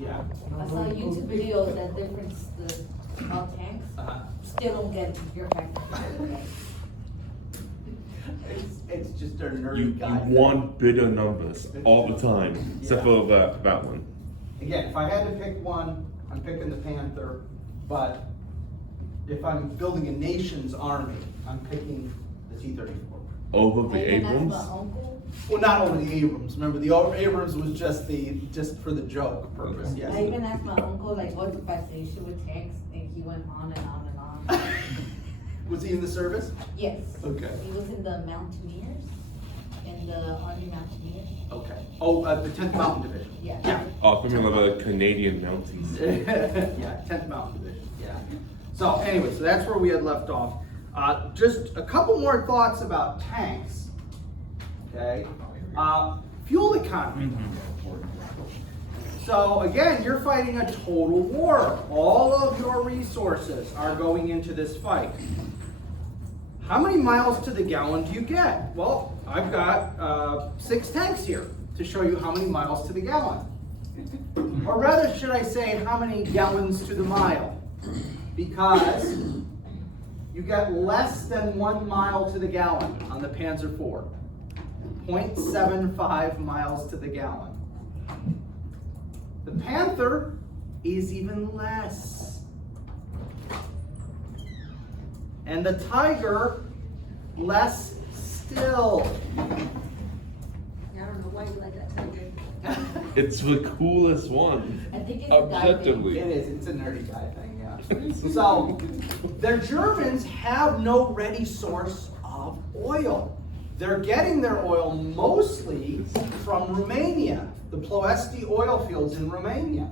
Yeah. I saw a YouTube video that difference the tanks. Still don't get your package. It's just a nerdy You guy. want bigger numbers all the time, except for that one. Again, if I had to pick one, I'm picking the Panther, but if I'm building a nation's army, I'm picking the T-34. Over the I even asked Abrams? my uncle. Well, not over the Abrams. Remember, the Abrams was just for the joke purpose. Yes. I even asked my uncle like what's the fascination with tanks, and he went on and on and on. Was he in the service? Yes. Okay. He was in the Mountaineers, in the Army Mountaineers. Okay. Oh, the 10th Mountain Division. Yeah. Yeah. Oh, I remember the Canadian Mounties. Yeah, 10th Mountain Division. Yeah. So anyway, so that's where we had left off. Just a couple more thoughts about tanks. Okay. Fuel economy. So again, you're fighting a total war. All of your resources are going into this fight. How many miles to the gallon do you get? Well, I've got 6 tanks here to show you how many miles to the gallon. Or rather, should I say, how many gallons to the mile? Because you get less than 1 mile to the gallon on the Panzer IV. 0.75 miles to the gallon. The Panther is even less. And the Tiger, less still. I don't know why you like that tiger. It's the coolest one. I think it's Objectively. It is, it's a nerdy guy thing, yeah. So, the Germans have no ready source of oil. They're getting their oil mostly from Romania, the Ploesti oil fields in Romania.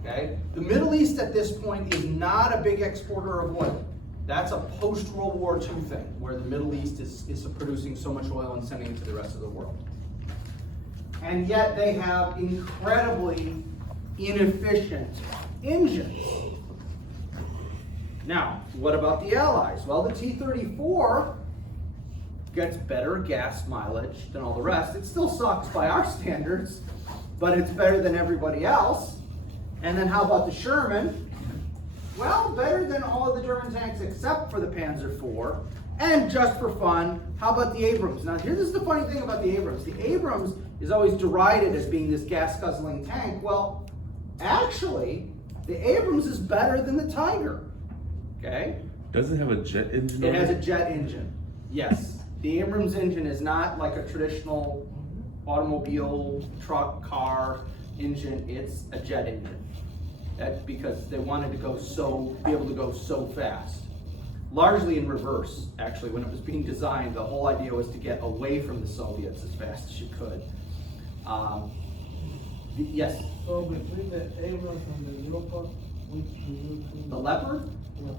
Okay? The Middle East at this point is not a big exporter of oil. That's a post-World War II thing, where the Middle East is producing so much oil and sending it to the rest of the world. And yet they have incredibly inefficient engines. Now, what about the Allies? Well, the T-34 gets better gas mileage than all the rest. It still sucks by our standards, but it's better than everybody else. And then how about the Sherman? Well, better than all of the German tanks except for the Panzer IV. And just for fun, how about the Abrams? Now, here's the funny thing about the Abrams. The Abrams is always derided as being this gas-guzzling tank. Well, actually, the Abrams is better than the Tiger. Okay? Does it have a jet engine? It on has a jet engine. Yes. The Abrams engine is not like a traditional automobile, truck, car engine. It's a jet engine. That's because they wanted to be able to go so fast. Largely in reverse, actually. When it was being designed, the whole idea was to get away from the Soviets as fast as you could. Yes? So between the Abrams and the Leopard, which do you choose? The Leopard? Yeah.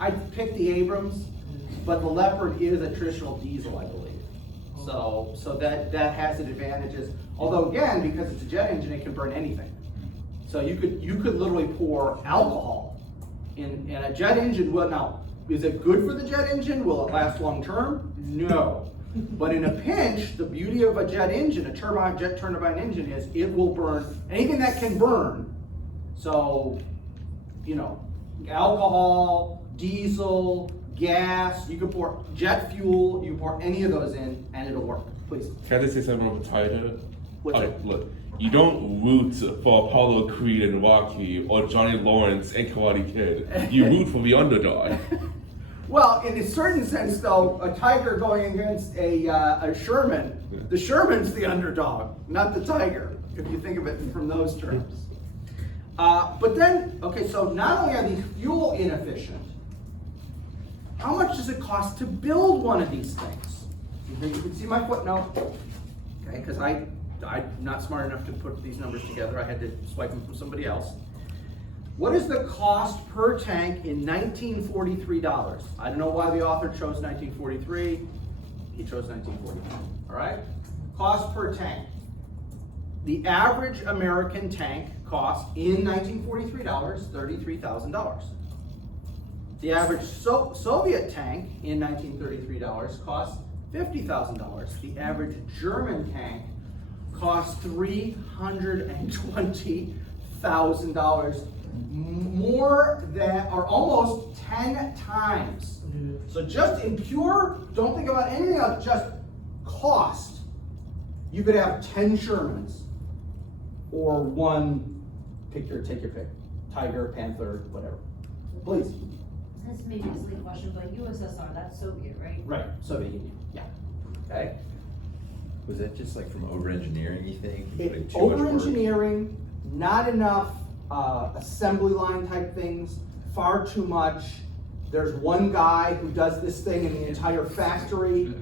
I'd pick the Abrams, but the Leopard is a traditional diesel, I believe. So that has its advantages. Although again, because it's a jet engine, it can burn anything. So you could literally pour alcohol in a jet engine. Well, now, is it good for the jet engine? Will it last long term? No. But in a pinch, the beauty of a jet engine, a jet turbine engine, is it will burn anything that can burn. So, alcohol, diesel, gas, you can pour jet fuel, you can pour any of those in, and it'll work. Please. Can I just say something about the Tiger? What's it? Look, you don't root for Apollo Creed and Rocky or Johnny Lawrence and Karate Kid. You root for the underdog. Well, in a certain sense, though, a Tiger going against a Sherman, the Sherman's the underdog, not the Tiger, if you think of it from those terms. But then, okay, so not only are these fuel inefficient, how much does it cost to build one of these things? You can see my footnote, okay, because I'm not smart enough to put these numbers together. I had to swipe them from somebody else. What is the cost per tank in 1943 dollars? I don't know why the author chose 1943. He chose 1943, all right? Cost per tank. The average American tank cost in 1943 dollars, $33,000. The average Soviet tank in 1933 dollars cost $50,000. The average German tank costs $320,000, more than, or almost 10 times. So just in pure, don't think about anything else, just cost. You could have 10 Shermans, or one, take your pick, Tiger, Panther, whatever. Please. This may be a silly question, but USSR, that's Soviet, right? Right, Soviet Union, yeah. Okay. Was that just like from over-engineering, you think? Like too much work? Over-engineering, not enough assembly line type things, far too much. There's one guy who does this thing in the entire factory,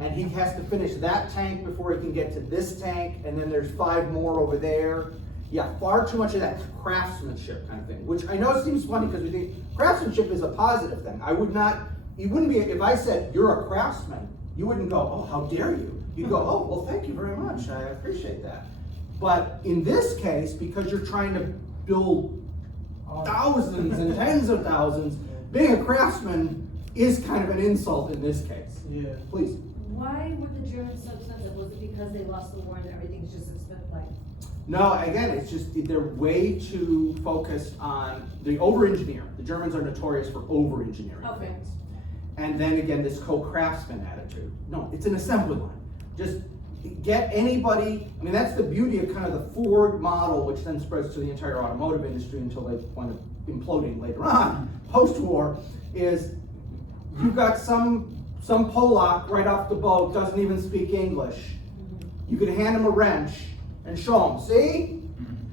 and he has to finish that tank before he can get to this tank, and then there's 5 more over there. Yeah, far too much of that craftsmanship kind of thing, which I know seems funny because we think craftsmanship is a positive thing. You wouldn't be, if I said you're a craftsman, you wouldn't go, oh, how dare you? You'd go, oh, well, thank you very much, I appreciate that. But in this case, because you're trying to build thousands and tens of thousands, being a craftsman is kind of an insult in this case. Yeah. Please. Why were the Germans so expensive? Was it because they lost the war and everything's just expensive, like? No, again, it's just they're way too focused on the over-engineer. The Germans are notorious for over-engineering Okay. things. And then again, this co-craftsman attitude. No, it's an assembly line. Just get anybody, I mean, that's the beauty of kind of the Ford model, which then spreads to the entire automotive industry until they wind up imploding later on, post-war, is you've got some Polak right off the boat, doesn't even speak English. You can hand him a wrench and show him, see?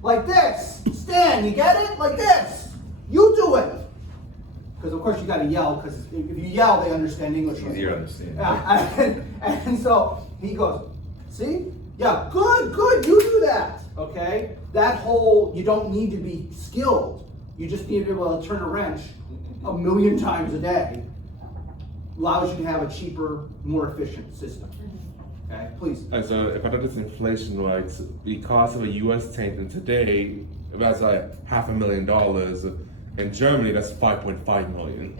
Like this. Stan, you get it? Like this. You do it. Because of course you gotta yell, because if you yell, they understand English. It's easier to understand. Yeah, and so he goes, see? Yeah, good, you do that, okay? That whole, you don't need to be skilled. You just need to be able to turn a wrench 1,000,000 times a day. Allows you to have a cheaper, more efficient system. Okay, please. And so if I did this inflation right, the cost of a US tank in today, that's like $500,000. In Germany, that's 5.5 million.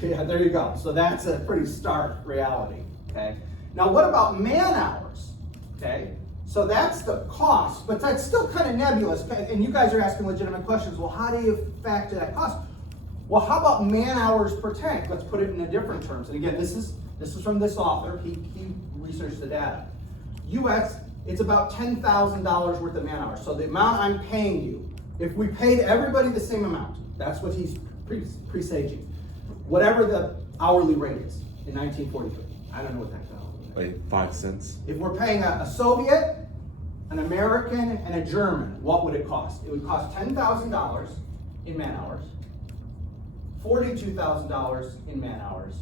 Yeah, there you go. So that's a pretty stark reality, okay? Now what about man hours, okay? So that's the cost, but that's still kind of nebulous, okay? And you guys are asking legitimate questions. Well, how do you factor that cost? Well, how about man hours per tank? Let's put it in a different terms. And again, this is from this author. He researched the data. US, it's about $10,000 worth of man hours. So the amount I'm paying you, if we paid everybody the same amount, that's what he's presaging. Whatever the hourly rate is in 1943. I don't know what that hourly rate is. Like 5 cents. If we're paying a Soviet, an American, and a German, what would it cost? It would cost $10,000 in man hours, $42,000 in man hours,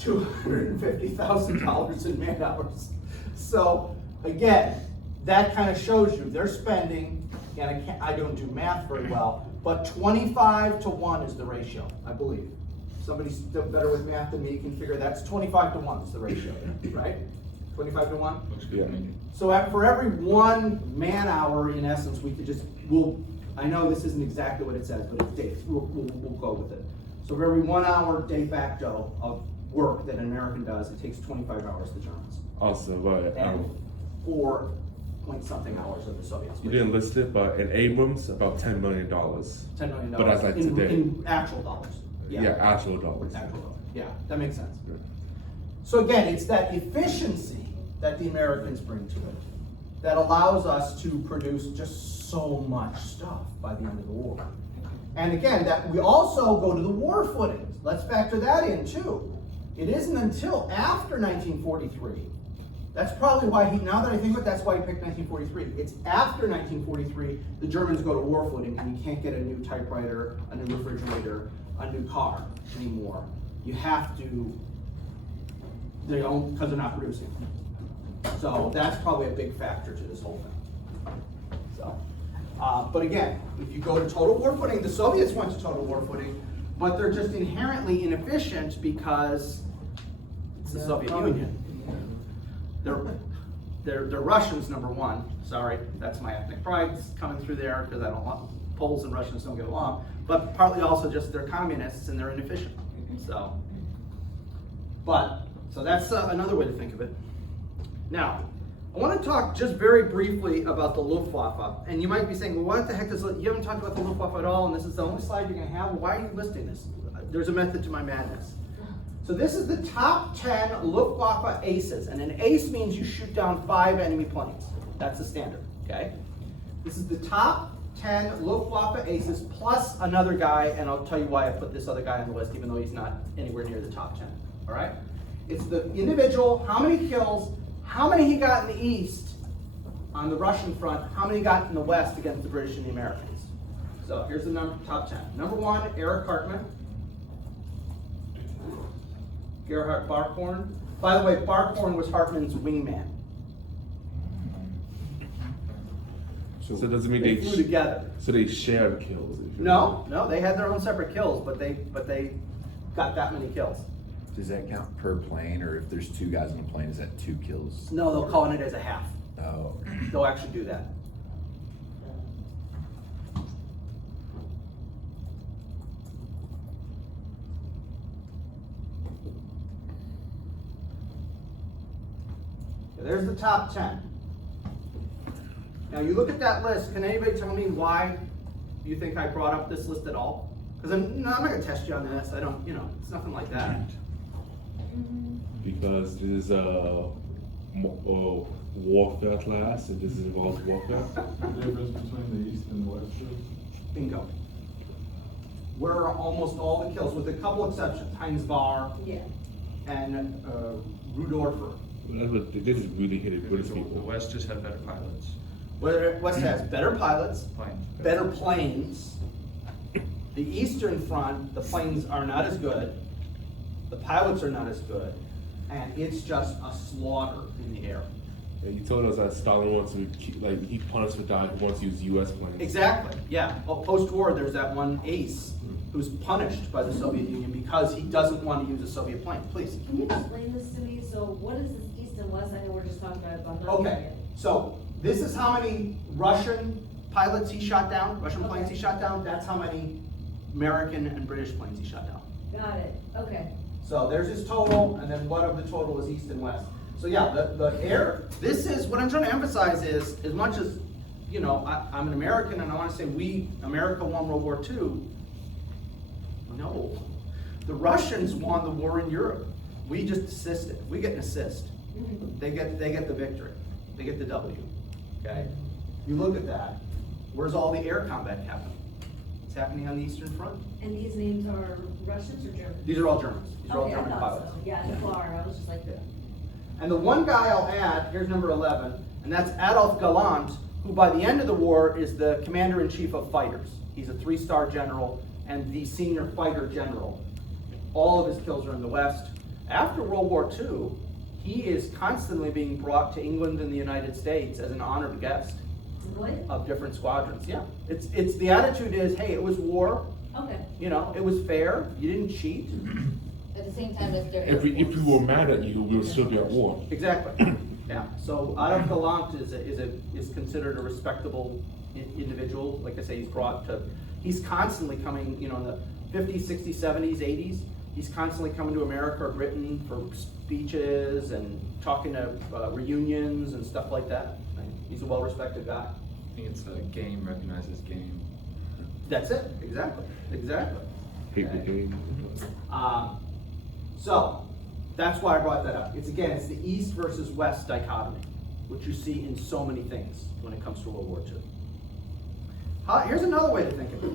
$250,000 in man hours. So again, that kind of shows you they're spending, and I don't do math very well, but 25 to 1 is the ratio, I believe. Somebody's better with math than me can figure that's 25 to 1 is the ratio, right? 25 to 1? Yeah. So for every 1 man hour, in essence, we could I know this isn't exactly what it says, but it's days. We'll go with it. So for every 1 hour de facto of work that an American does, it takes 25 hours the Germans. Also, but And 4 point something hours of the Soviets. you didn't list it, but in Abrams, about $10 million. $10 million. But that's like today. In actual dollars. Yeah, actual dollars. Actual dollars. Yeah, that makes sense. Yeah. So again, it's that efficiency that the Americans bring to it that allows us to produce just so much stuff by the end of the war. And again, that we also go to the war footings. Let's factor that in too. It isn't until after 1943. That's probably why now that I think of it, that's why he picked 1943. It's after 1943, the Germans go to war footing and you can't get a new typewriter, a new refrigerator, a new car anymore. You have to, because they're not producing. So that's probably a big factor to this whole thing. So, but again, if you go to total war footing, the Soviets went to total war footing, but they're just inherently inefficient because it's the Soviet Union. They're Russians, number one. Sorry, that's my ethnic pride coming through there because I don't want Poles and Russians don't get along. But partly also just they're communists and they're inefficient. So, but So that's another way to think of it. Now, I want to talk just very briefly about the Luftwaffe. And you might be saying, well, what the heck you haven't talked about the Luftwaffe at all, and this is the only slide you're going to have. Why are you listing this? There's a method to my madness. So this is the top 10 Luftwaffe aces. And an ace means you shoot down 5 enemy planes. That's the standard, okay? This is the top 10 Luftwaffe aces plus another guy, and I'll tell you why I put this other guy on the list, even though he's not anywhere near the top 10, all right? It's the individual, how many kills, how many he got in the East on the Russian front, how many he got in the West against the British and the Americans. So here's the top 10. Number 1, Erich Hartmann. Gerhard Barkhorn. By the way, Barkhorn was Hartmann's wingman. So does it mean They flew together. So they shared kills? No, they had their own separate kills, but they got that many kills. Does that count per plane, or if there's 2 guys on a plane, is that 2 kills? No, they'll call it as a half. Oh. They'll actually do that. There's the top 10. Now you look at that list, can anybody tell me why you think I brought up this list at all? Because I'm not going to test you on this. I don't, it's nothing like that. Because this is a warfare class, and this involves warfare. The difference between the East and the West troops? Bingo. Where are almost all the kills, with a couple exceptions, Heinz Var Yeah. and Rudorfer. That's what they just really hated British The people. West just had better pilots. West has better pilots, Planes. better planes. The Eastern Front, the planes are not as good, the pilots are not as good, and it's just a slaughter in the air. Yeah, you told us that Stalin wants to he punished for dying. He wants to use U.S. planes. Exactly, yeah. Well, post-war, there's that one ace who's punished by the Soviet Union because he doesn't want to use a Soviet plane. Please. Can you explain this to me? So what is this East and West? I know we're just talking about it. Okay, so this is how many Russian pilots he shot down, Russian planes he shot down. That's how many American and British planes he shot down. Got it, okay. So there's his total, and then what of the total is East and West. So yeah, the air, this is, what I'm trying to emphasize is, as much as, I'm an American and I want to say America won World War II, no. The Russians won the war in Europe. We just assisted. We get an assist. They get the victory. They get the W, okay? You look at that, where's all the air combat happening? It's happening on the Eastern Front. And these names are Russians or Germans? These are all Germans. These are all Okay, I German thought pilots. so. Yeah, the bar, I was just like, Yeah. And the one guy I'll add, here's number 11, and that's Adolf Galland, who by the end of the war is the commander-in-chief of fighters. He's a 3-star general and the senior fighter general. All of his kills are in the West. After World War II, he is constantly being brought to England and the United States as an honored guest really? of different squadrons. Yeah, it's the attitude is, hey, it was war. Okay. It was fair. You didn't cheat. At the same time as their If we were mad at you, we would still be at war. Exactly. Yeah. So Adolf Galland is considered a respectable individual. Like I say, he's constantly coming. In the 50s, 60s, 70s, 80s. He's constantly coming to America or Britain for speeches and talking to reunions and stuff like that. He's a well-respected guy. I think it's a game recognizes game. That's it. Exactly. Hate the Okay. game. So that's why I brought that up. It's the East versus West dichotomy, which you see in so many things when it comes to World War II. Here's another way to think of it.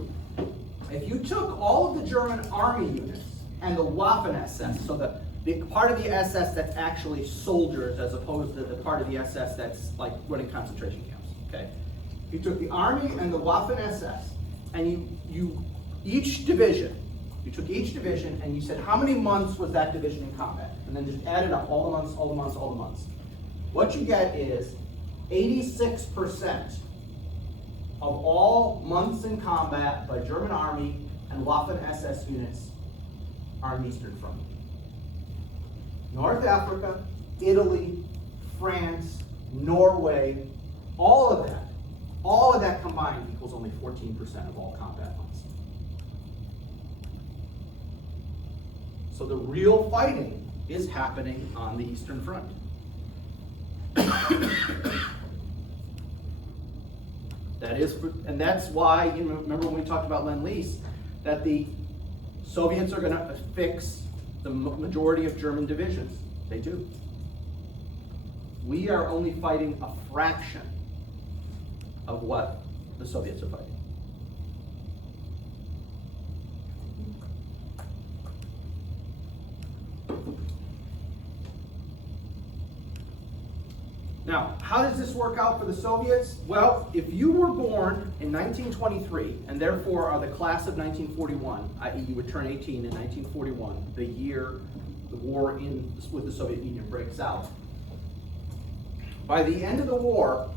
If you took all of the German army units and the Waffen-SS, so the part of the SS that's actually soldiers as opposed to the part of the SS that's like running concentration camps, okay? You took the army and the Waffen-SS and you took each division and you said, how many months was that division in combat? And then just added up all the months, all the months, all the months. What you get is 86% of all months in combat by German Army and Waffen-SS units are in the Eastern Front. North Africa, Italy, France, Norway, all of that combined equals only 14% of all combat months. So the real fighting is happening on the Eastern Front. And that's why, remember when we talked about Lend-Lease, that the Soviets are gonna fix the majority of German divisions. They do. We are only fighting a fraction of what the Soviets are fighting. Now, how does this work out for the Soviets? Well, if you were born in 1923, and therefore are the class of 1941, i.e. you would turn 18 in 1941, the year the war with the Soviet Union breaks out. By the end of the war,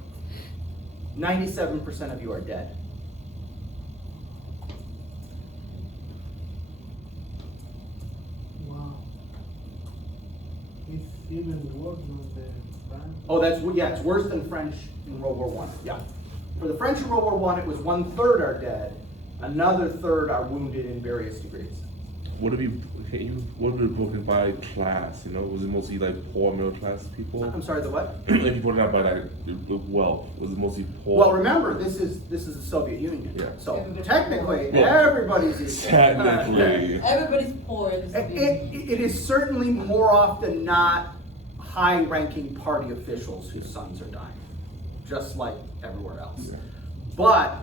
97% of you are dead. Wow. It's even worse than the French. Oh, it's worse than French in World War I. Yeah. For the French in World War I, it was 1/3 are dead, another third are wounded in various degrees. What have you broken by class? You know, was it mostly like poor middle class people? I'm sorry, the what? If you put it out by like the wealth, was it mostly poor? Well, remember, this is the Soviet Union. Yeah. So Everybody's technically, poor. everybody's equal. Technically. Everybody's poor in this It is certainly more often not high-ranking party officials whose sons are dying, just like everywhere else. Yeah. But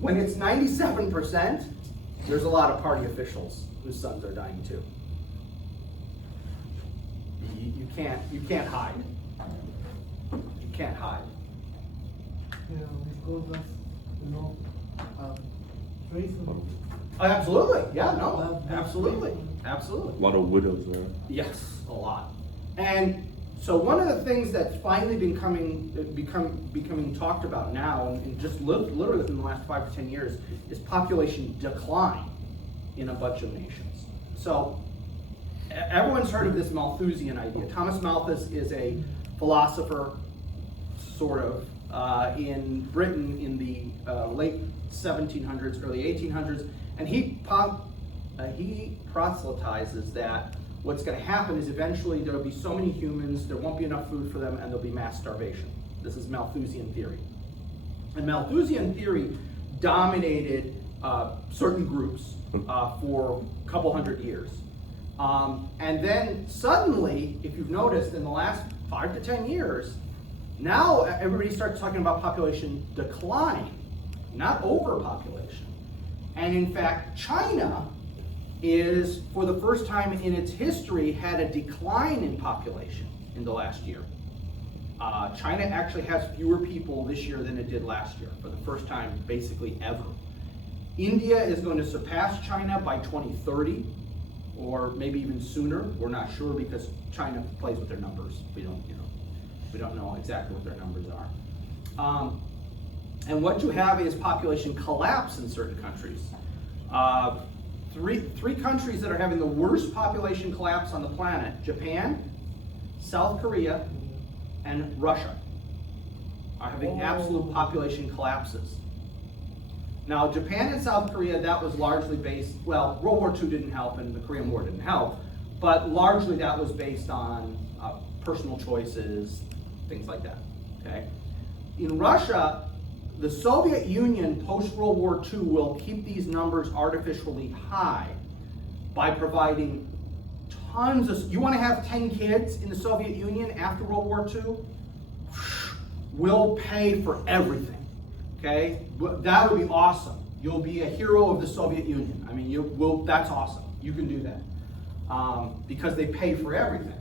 when it's 97%, there's a lot of party officials whose sons are dying too. You can't hide. You can't hide. Yeah, because that's, treason. Absolutely, yeah, no, absolutely, absolutely. A lot of widows there. Yes, a lot. And so one of the things that's finally becoming talked about now, and just literally within the last 5 to 10 years, is population decline in a bunch of nations. So everyone's heard of this Malthusian idea. Thomas Malthus is a philosopher, sort of, in Britain in the late 1700s, early 1800s, and he proselytizes that what's going to happen is eventually there will be so many humans, there won't be enough food for them, and there'll be mass starvation. This is Malthusian theory. And Malthusian theory dominated certain groups for a couple hundred years. And then suddenly, if you've noticed, in the last 5 to 10 years, now everybody starts talking about population decline, not overpopulation. And in fact, China is, for the first time in its history, had a decline in population in the last year. China actually has fewer people this year than it did last year, for the first time basically ever. India is going to surpass China by 2030, or maybe even sooner. We're not sure because China plays with their numbers. We don't know exactly what their numbers are. And what you have is population collapse in certain countries. Three countries that are having the worst population collapse on the planet: Japan, South Korea, and Russia are having absolute population collapses. Now, Japan and South Korea, that was largely based, well, World War II didn't help and the Korean War didn't help, but largely that was based on personal choices, things like that, okay? In Russia, the Soviet Union post-World War II will keep these numbers artificially high by providing tons of, you want to have 10 kids in the Soviet Union after World War II? We'll pay for everything, okay? That would be awesome. You'll be a hero of the Soviet Union. I mean, that's awesome. You can do that because they pay for everything.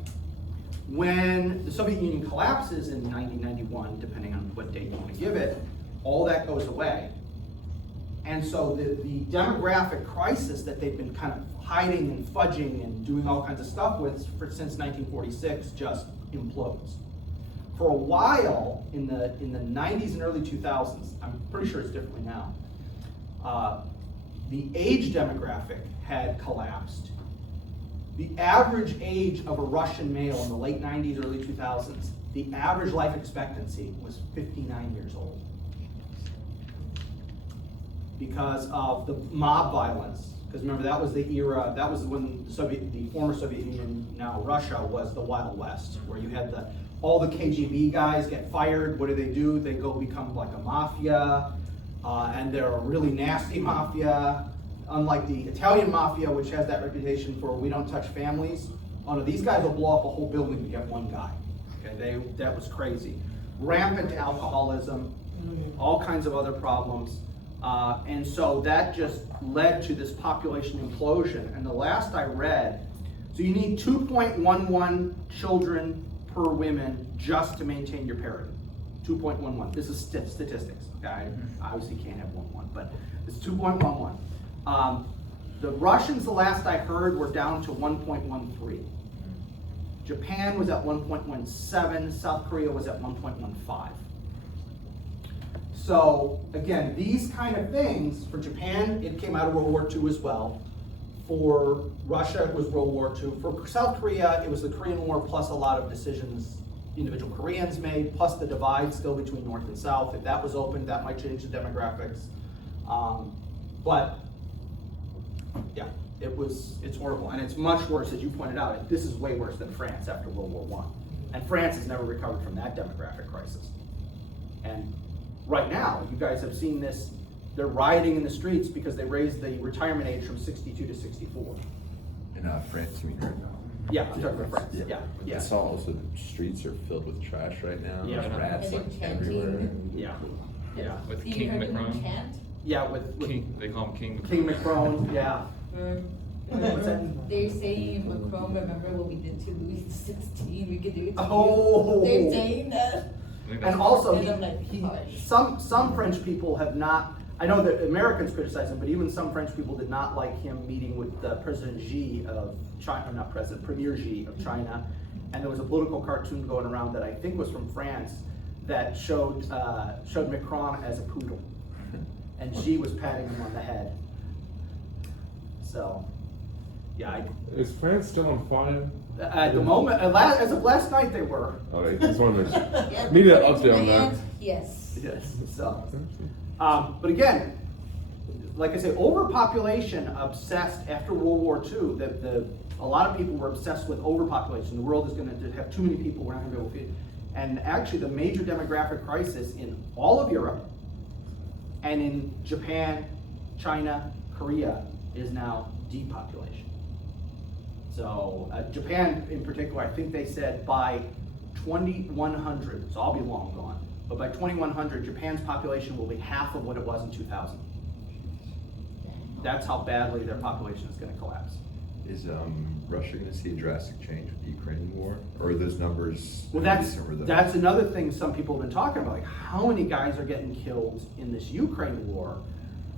When the Soviet Union collapses in 1991, depending on what date you want to give it, all that goes away. And so the demographic crisis that they've been kind of hiding and fudging and doing all kinds of stuff with since 1946 just implodes. For a while, in the 90s and early 2000s, I'm pretty sure it's differently now, the age demographic had collapsed. The average age of a Russian male in the late 90s, early 2000s, the average life expectancy was 59 years old. Because of the mob violence Because remember, that was the era, that was when the former Soviet Union, now Russia, was the Wild West, where you had all the KGB guys get fired. What do? They go become like a mafia, and they're a really nasty mafia. Unlike the Italian mafia, which has that reputation for we don't touch families. Oh no, these guys will blow up a whole building to get one guy. Okay, that was crazy. Rampant alcoholism, all kinds of other problems. And so that just led to this population implosion. And the last I read, so you need 2.11 children per woman just to maintain your parity. 2.11. This is statistics. Okay, I obviously can't have 1.1, but it's 2.11. The Russians, the last I heard, were down to 1.13. Japan was at 1.17. South Korea was at 1.15. So again, these kind of things, for Japan, it came out of World War II as well. For Russia, it was World War II. For South Korea, it was the Korean War plus a lot of decisions individual Koreans made, plus the divide still between North and South. If that was open, that might change the demographics. But yeah, it's horrible. And it's much worse, as you pointed out. This is way worse than France after World War I. And France has never recovered from that demographic crisis. And right now, you guys have seen this, they're rioting in the streets because they raised the retirement age from 62 to 64. In France, you mean right now? Yeah, I'm talking about France, yeah. I saw also the streets are filled with trash right now. Yeah. There's rats And like they're everywhere. Yeah, yeah. With Do you King heard them Macron. chant? Yeah, with King, they call him King. King Macron, yeah. What's that? They're saying Macron, remember what we did to Louis XVI, we could do it to Oh. you. They're saying that. I think And that's- also, And I'm like, some French people have not, I know that Americans criticize him, but even some French people did not like him meeting with President Xi of China, not President, Premier Xi of China. And there was a political cartoon going around that I think was from France that showed Macron as a poodle. And Xi was patting him on the head. So, yeah, Is France still on fire? at the moment, as of last night they were. Alright, just wanted Yeah, to, need an according to update on my that. aunt, yes. Yes, so. But again, like I say, overpopulation obsessed after World War II, a lot of people were obsessed with overpopulation. The world is going to have too many people, we're not going to be able to feed. And actually the major demographic crisis in all of Europe and in Japan, China, Korea is now depopulation. So Japan in particular, I think they said by 2100, so I'll be long gone, but by 2100, Japan's population will be half of what it was in 2000. That's how badly their population is going to collapse. Is Russia going to see a drastic change with the Ukrainian war? Or are those numbers? Well, that's another thing some people have been talking about, like how many guys are getting killed in this Ukraine war,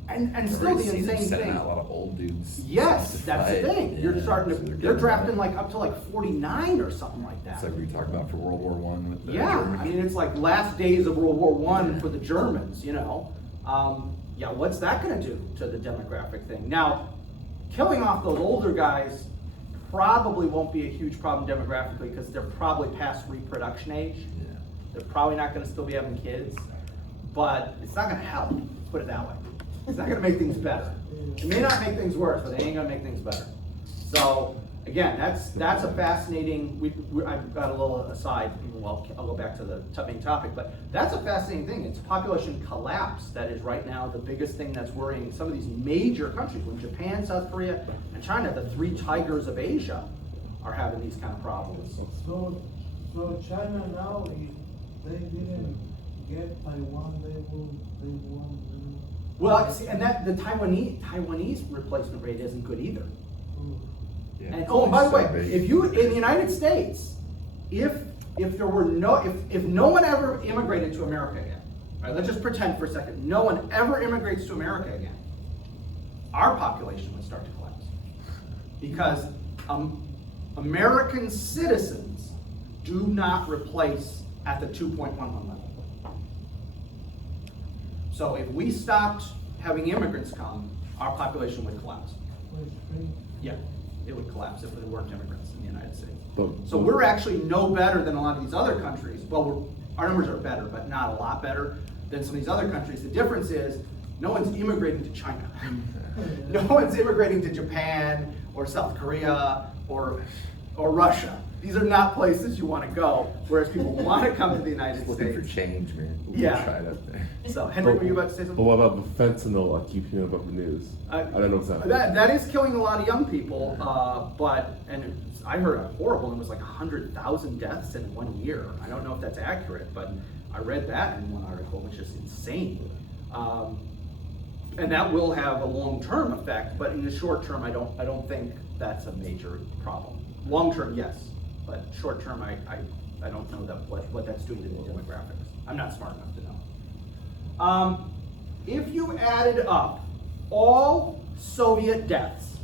and still the insane sending thing. out a lot of old dudes. Yes, to that's the fight. thing. You're Yeah, starting so to, they're they're getting- drafting like up to like 49 or something like that. It's like we talked about for World War I with the Yeah, Germans. I mean, it's like last days of World War I for the Germans, you know. Yeah, what's that gonna do to the demographic thing? Now, killing off those older guys probably won't be a huge problem demographically because they're probably past reproduction age. Yeah. They're probably not gonna still be having kids, but it's not gonna help, let's put it that way. It's not gonna make things better. It may not make things worse, but it ain't gonna make things better. So, again, that's a fascinating, I've got a little aside, well, I'll go back to the main topic, but that's a fascinating thing. It's population collapse that is right now the biggest thing that's worrying some of these major countries. When Japan, South Korea, and China, the three tigers of Asia, are having these kind of problems. So China now, if they didn't get Taiwan, they won. Well, see, and that the Taiwanese replacement rate isn't good either. Yeah, And it's oh, only by the so way, big. if you in the United States, if there were if no one ever immigrated to America again, all right, let's just pretend for a second, no one ever immigrates to America again, our population would start to collapse because American citizens do not replace at the 2.11 level. So if we stopped having immigrants come, our population would collapse. Yeah, it would collapse if there weren't immigrants in the United States. So we're actually no better than a lot of these other countries. Well, our numbers are better, but not a lot better than some of these other countries. The difference is No one's immigrating to China. No one's immigrating to Japan or South Korea or Russia. These are not places you want to go, whereas people want to come to the United Looking for States. change, man. Yeah. Try it up there. So, Henry, were you about to say But something? what about the fentanyl I keep hearing about the news? I don't know what's happening. That is killing a lot of young people, I heard a horrible, it was like 100,000 deaths in 1 year. I don't know if that's accurate, but I read that in one article, which is insane. And that will have a long-term effect, but in the short term, I don't think that's a major problem. Long-term, yes, but short-term, I don't know that what that's doing to the demographics. I'm not smart enough to know. If you added up all Soviet deaths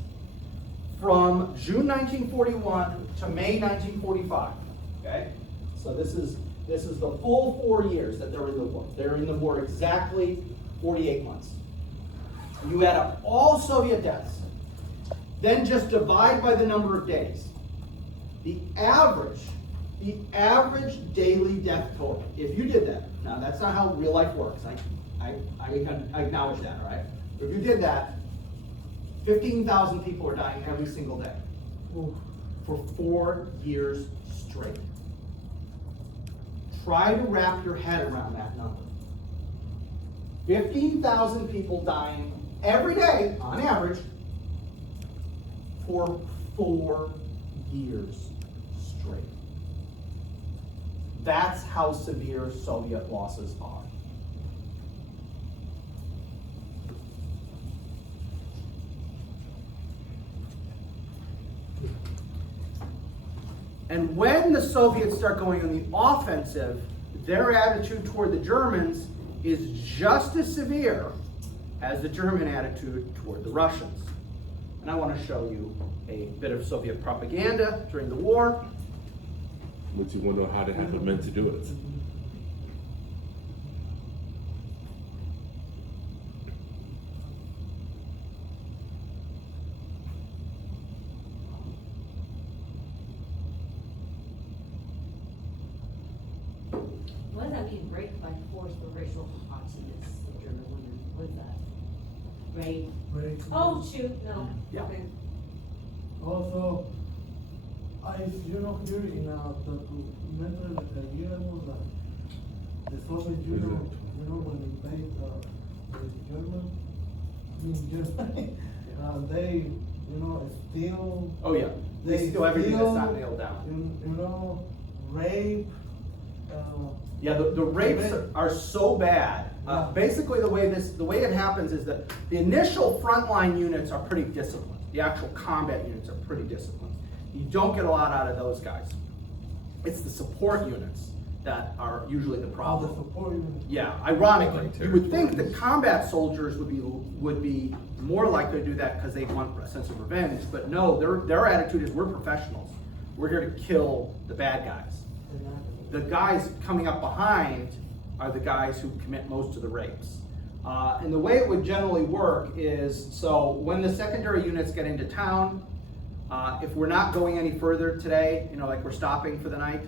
from June 1941 to May 1945, okay? So this is the full 4 years that they're in the war. They're in the war exactly 48 months. You add up all Soviet deaths, then just divide by the number of days. The average daily death total, if you did that, now that's not how real life works, I acknowledge that, all right? If you did that, 15,000 people are dying every single day for 4 years straight. Try to wrap your head around that number. 15,000 people dying every day, on average, for 4 years straight. That's how severe Soviet losses are. And when the Soviets start going on the offensive, their attitude toward the Germans is just as severe as the German attitude toward the Russians. And I want to show you a bit of Soviet propaganda during the war. Would you wonder how they had the men to do it? What does that mean, rape by force or racial haughtiness of German women? What is that? Rape? Break. Oh, shoot, no. Yeah. Okay. Also, you know, here in the documentary that the year was the Soviet Union, you know, when they invaded Germany, they, you know, still. Oh yeah, they still everything that's not nailed down. You know, rape. Yeah, the rapes are so bad. Yeah. Basically, the way it happens is that the initial frontline units are pretty disciplined. The actual combat units are pretty disciplined. You don't get a lot out of those guys. It's the support units that are usually the All the problem. support units. Yeah, ironically, you would think the combat soldiers would be more likely to do that because they want a sense of revenge, but no, their attitude is we're professionals. We're here to kill the bad guys. The guys coming up behind are the guys who commit most of the rapes. And the way it would generally work is, so when the secondary units get into town, if we're not going any further today, you know, like we're stopping for the night,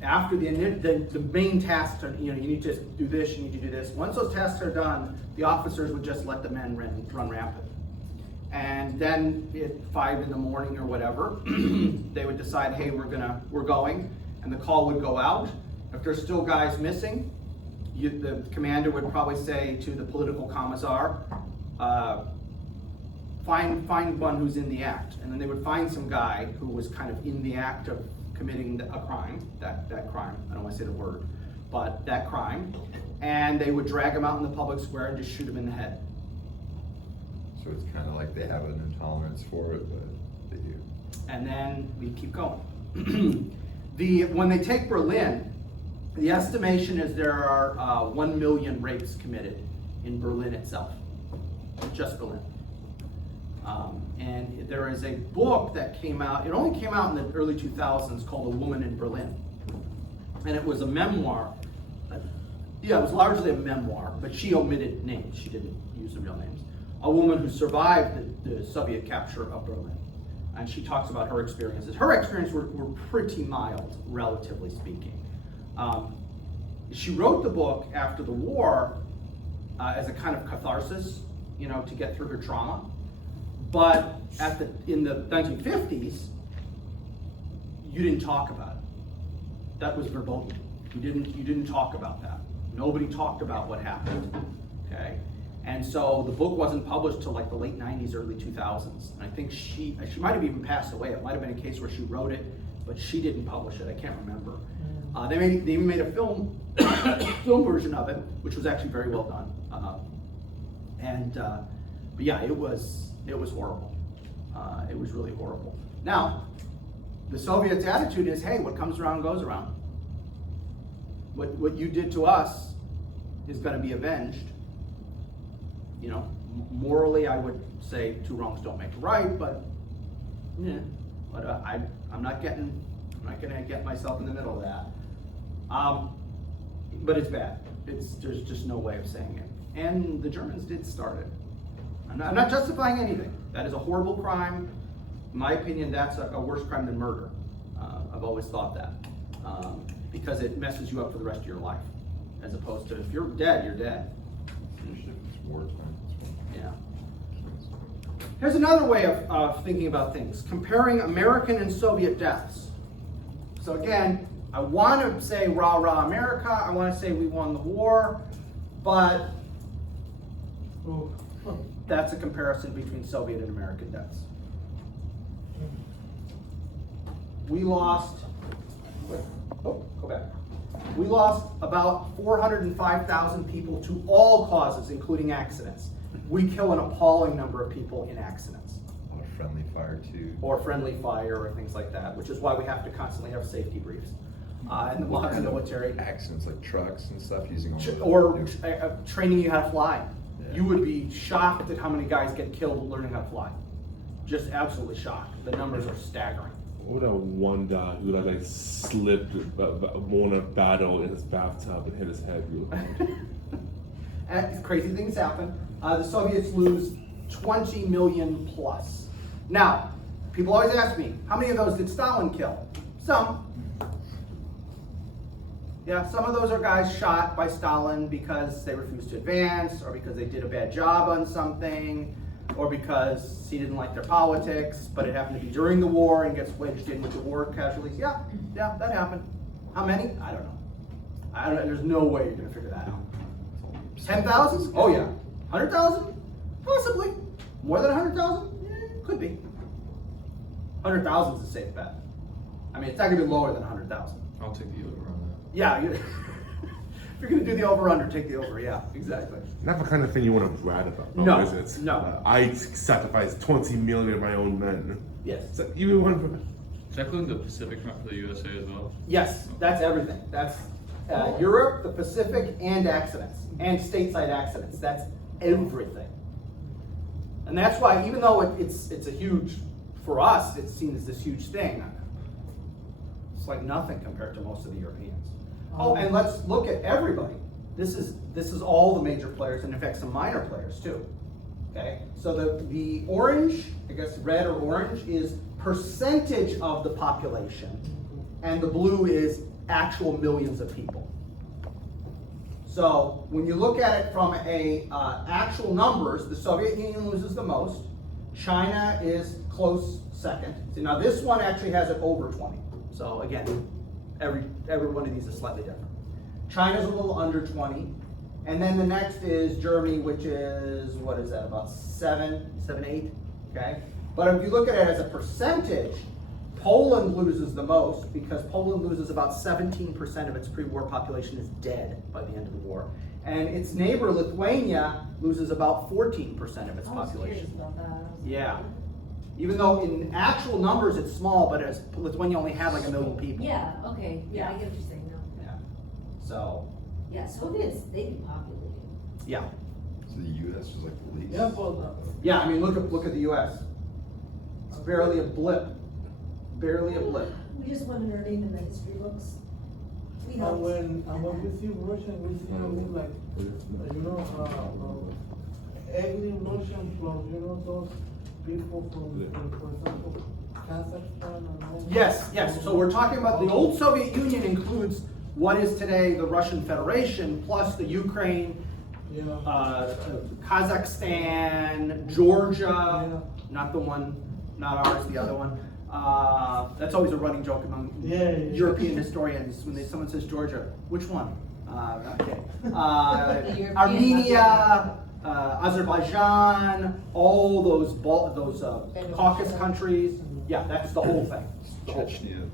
after the main tasks are, you know, you need to do this, you need to do this. Once those tasks are done, the officers would just let the men run rampant. And then at 5 in the morning or whatever, they would decide, hey, we're going, and the call would go out. If there's still guys missing, the commander would probably say to the political commissar, find one who's in the act. And then they would find some guy who was kind of in the act of committing a crime, that crime, I don't want to say the word, but that crime, and they would drag him out in the public square and just shoot him in the head. So it's kind of like they have an intolerance for it, but they do. And then we keep going. When they take Berlin, the estimation is there are 1 million rapes committed in Berlin itself, just Berlin. And there is a book that came out, it only came out in the early 2000s, called A Woman in Berlin. And it was a memoir. Yeah, it was largely a memoir, but she omitted names. She didn't use the real names. A woman who survived the Soviet capture of Berlin. And she talks about her experiences. Her experiences were pretty mild, relatively speaking. She wrote the book after the war as a kind of catharsis, you know, to get through her trauma. But in the 1950s, you didn't talk about it. That was verboten. You didn't talk about that. Nobody talked about what happened. Okay, and so the book wasn't published till like the late 90s, early 2000s. And I think she might have even passed away. It might have been a case where she wrote it, but she didn't publish it. I can't remember. They even made a film film version of it, which was actually very well done. But yeah, it was horrible. It was really horrible. Now, the Soviets' attitude is, hey, what comes around goes around. What you did to us is going to be avenged. You know, morally, I would say two wrongs don't make a right, but yeah, but I'm not going to get myself in the middle of that. But it's bad. There's just no way of saying it. And the Germans did start it. I'm not justifying anything. That is a horrible crime. In my opinion, that's a worse crime than murder. I've always thought that. Because it messes you up for the rest of your life. As opposed to, if you're dead, you're dead. Yeah. Here's another way of thinking about things. Comparing American and Soviet deaths. So again, I want to say rah rah America. I want to say we won the war. But that's a comparison between Soviet and American deaths. We lost, go back. We lost about 405,000 people to all causes, including accidents. We kill an appalling number of people in accidents. Or friendly fire too. Or friendly fire or things like that, which is why we have to constantly have safety briefs. In the modern military. Accidents like trucks and stuff using Training you how to fly. Yeah. You would be shocked at how many guys get killed learning how to fly. Just absolutely shocked. The numbers are staggering. What about one guy who like slipped, won a battle in his bathtub and hit his head real hard? And crazy things happen. The Soviets lose 20 million plus. Now, people always ask me, how many of those did Stalin kill? Some. Yeah, some of those are guys shot by Stalin because they refused to advance, or because they did a bad job on something, or because he didn't like their politics, but it happened to be during the war and gets wedged in with the war casualties. Yeah, that happened. How many? I don't know. There's no way you're gonna figure that out. 10,000? Oh yeah. 100,000? Possibly. More than 100,000? Could be. 100,000 is a safe bet. I mean, it's not gonna be lower than 100,000. I'll take the over on that. Yeah, if you're gonna do the over/under, take the over. Yeah, exactly. Not the kind of thing you want to brag about, though, No, is it? no. I sacrificed 20 million of my own men. Yes. So you want to? Does that include the Pacific front for the USA as well? Yes, that's everything. That's Europe, the Pacific, and accidents, and stateside accidents. That's everything. And that's why, even though it's a huge, for us, it's seen as this huge thing. It's like nothing compared to most of the Europeans. Oh, and let's look at everybody. This is all the major players, and in fact some minor players too. Okay, so the orange, I guess red or orange, is percentage of the population, and the blue is actual millions of people. So when you look at it from actual numbers, the Soviet Union loses the most. China is close second. See, now this one actually has it over 20. So again, every one of these is slightly different. China's a little under 20. And then the next is Germany, which is, what is that, about 7, 8, okay? But if you look at it as a percentage, Poland loses the most because Poland loses about 17% of its pre-war population is dead by the end of the war. And its neighbor, Lithuania, loses about 14% of its I was curious population. about that. Yeah. Even though in actual numbers it's small, but as Lithuania only had like 1 million people. Yeah, okay, yeah, I get what you're saying now. Yeah. So, Yeah, Soviets, they depopulated. yeah. So the US was like the least. Yeah, but Yeah, I mean, look at the US. It's barely a blip. Barely a blip. We just wanted our name in the history books. We and helped. when we see Russia, we see like every Russian plus those people from for example Kazakhstan and all. Yes. So we're talking about the old Soviet Union includes what is today the Russian Federation, plus the Ukraine, Kazakhstan, Georgia, Yeah. not the one, not ours, the other one. That's always a running joke among Yeah. European historians when someone says Georgia. Which one? Okay. European, Armenia, Azerbaijan, all those Caucasus countries. Yeah, that's the whole thing. Chechnya.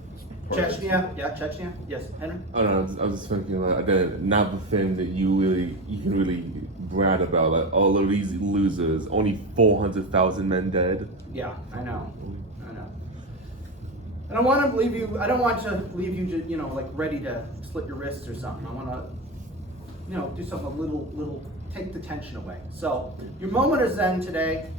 Chechnya, yeah, Chechnya. Yes, Henry. I don't know. I was just thinking like now the thing that you can really brag about, like all of these losers, only 400,000 men dead. Yeah, I know. I don't want to leave you. I don't want to leave you, like ready to slit your wrists or something. I want to, do something a little, take the tension away. So your moment is Zen today.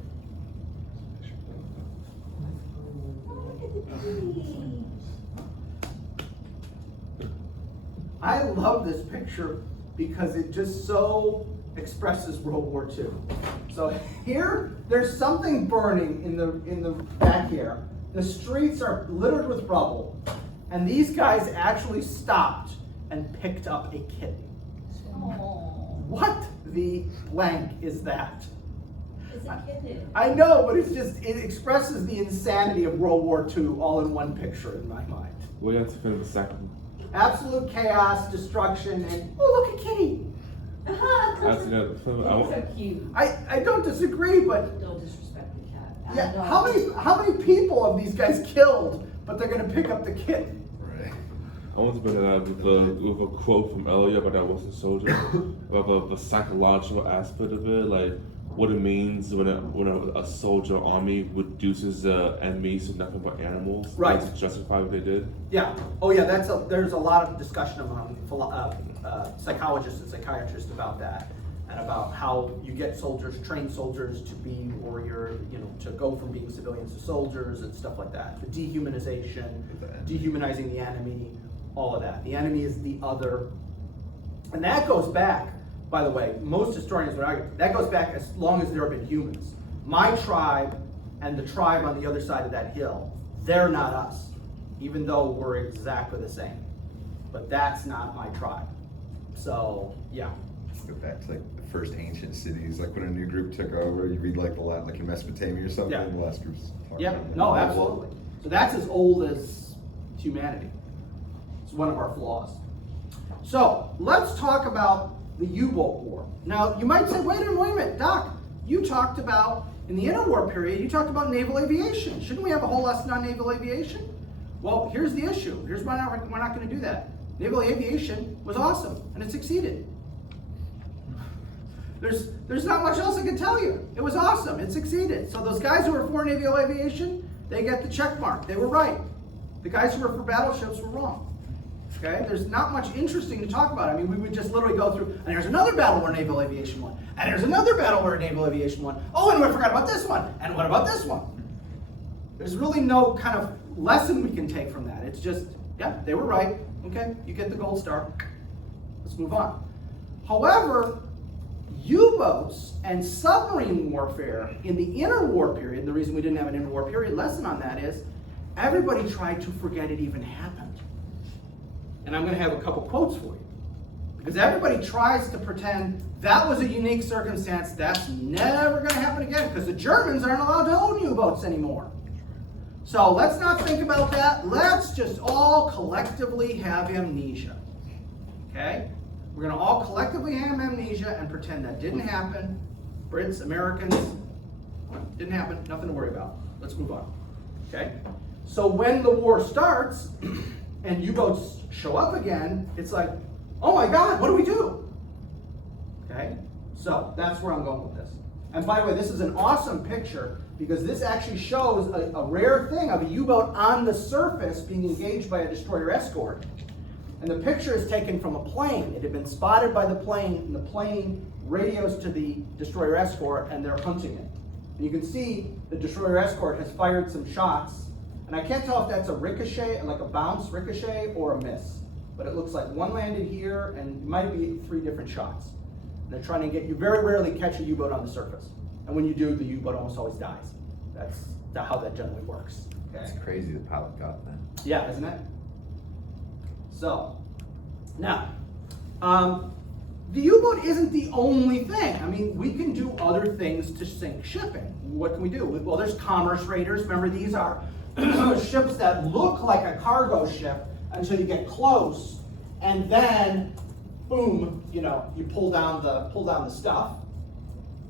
I love this picture because it just so expresses World War II. So here, there's something burning in the back here. The streets are littered with rubble, and these guys actually stopped and picked up a kitten. Oh, What the blank is that? it's a kitten. I know, but it expresses the insanity of World War II all in one picture in my mind. We have to finish the second. Absolute chaos, destruction, and oh, look at Kitty. That's another. It's so cute. I don't disagree, but Don't disrespect the cat. yeah, No. how many people have these guys killed? But they're gonna pick up the kitten. Right. I want to bring that up with a quote from earlier about that Wilson soldier, about the psychological aspect of it, like what it means when a soldier army reduces enemies to nothing but animals, Right. to justify what they did. Yeah. Oh yeah. There's a lot of discussion among psychologists and psychiatrists about that, and about how you get trained soldiers to be, or to go from being civilians to soldiers and stuff like that. The dehumanization, dehumanizing the enemy, all of that. The enemy is the other, and that goes back. By the way, most historians would argue that goes back as long as there have been humans. My tribe and the tribe on the other side of that hill, they're not us, even though we're exactly the same. But that's not my tribe. So, yeah. Let's go back to like the first ancient cities, like when a new group took over, you read like the Latin, like in Mesopotamia or something, Yeah. and the last group's talking Yeah, about no, that. absolutely. So that's as old as humanity. It's one of our flaws. So let's talk about the U-boat war. Now, you might say, wait a minute, Doc, you talked about, in the interwar period, you talked about naval aviation. Shouldn't we have a whole lesson on naval aviation? Well, here's the issue. Here's why we're not going to do that. Naval aviation was awesome, and it succeeded. There's not much else I can tell you. It was awesome. It succeeded. So those guys who were for naval aviation, they get the check mark. They were right. The guys who were for battleships were wrong. Okay? There's not much interesting to talk about. I mean, we would just literally go through, and there's another battle where naval aviation won, and there's another battle where naval aviation won. Oh, and we forgot about this one, and what about this one? There's really no kind of lesson we can take from that. It's just, yeah, they were right. Okay, you get the gold star. Let's move on. However, U-boats and submarine warfare in the interwar period, the reason we didn't have an interwar period lesson on that is, everybody tried to forget it even happened. And I'm going to have a couple quotes for you. Because everybody tries to pretend that was a unique circumstance, that's never going to happen again, because the Germans aren't allowed to own U-boats anymore. So let's not think about that. Let's just all collectively have amnesia. Okay? We're going to all collectively have amnesia and pretend that didn't happen. Brits, Americans, didn't happen, nothing to worry about. Let's move on. Okay? So when the war starts and U-boats show up again, it's like, oh my God, what do we do? Okay? So that's where I'm going with this. And by the way, this is an awesome picture because this actually shows a rare thing of a U-boat on the surface being engaged by a destroyer escort. And the picture is taken from a plane. It had been spotted by the plane, and the plane radios to the destroyer escort, and they're hunting it. And you can see the destroyer escort has fired some shots, and I can't tell if that's a ricochet, like a bounce ricochet, or a miss. But it looks like one landed here, and it might be 3 different shots. And they're trying to get, you very rarely catch a U-boat on the surface. And when you do, the U-boat almost always dies. That's how that generally works. Okay? It's crazy the pilot got that. Yeah, isn't it? So, now, the U-boat isn't the only thing. I mean, we can do other things to sink shipping. What can we do? Well, there's commerce raiders. Remember, these are ships that look like a cargo ship until you get close, and then, boom, you know, you pull down the stuff.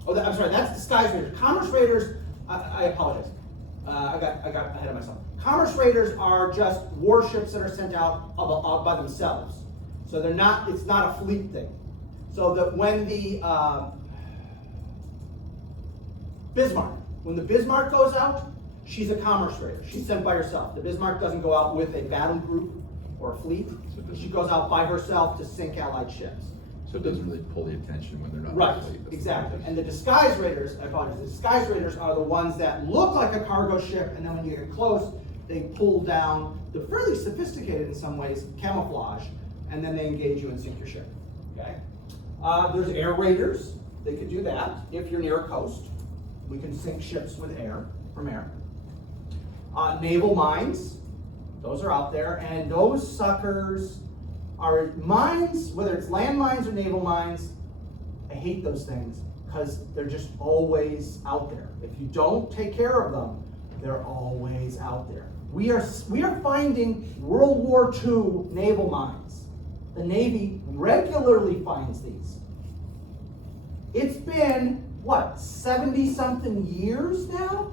Oh, I'm sorry, that's disguise raiders. Commerce raiders, I apologize. I got ahead of myself. Commerce raiders are just warships that are sent out by themselves. So they're not, it's not a fleet thing. So that when the Bismarck goes out, she's a commerce raider. She's sent by herself. The Bismarck doesn't go out with a battle group or a fleet. She goes out by herself to sink Allied ships. So it doesn't really pull the attention when they're not. Right, really- that's exactly. the And the disguise raiders, I apologize, the disguise raiders are the ones that look like a cargo ship, and then when you get close, they pull down the fairly sophisticated, in some ways, camouflage, and then they engage you and sink your ship. Okay. There's air raiders. They could do that if you're near a coast. We can sink ships with air, from air. Naval mines, those are out there, and those suckers are mines, whether it's land mines or naval mines. I hate those things because they're just always out there. If you don't take care of them, they're always out there. We are finding World War II naval mines. The Navy regularly finds these. It's been, what, 70-something years now?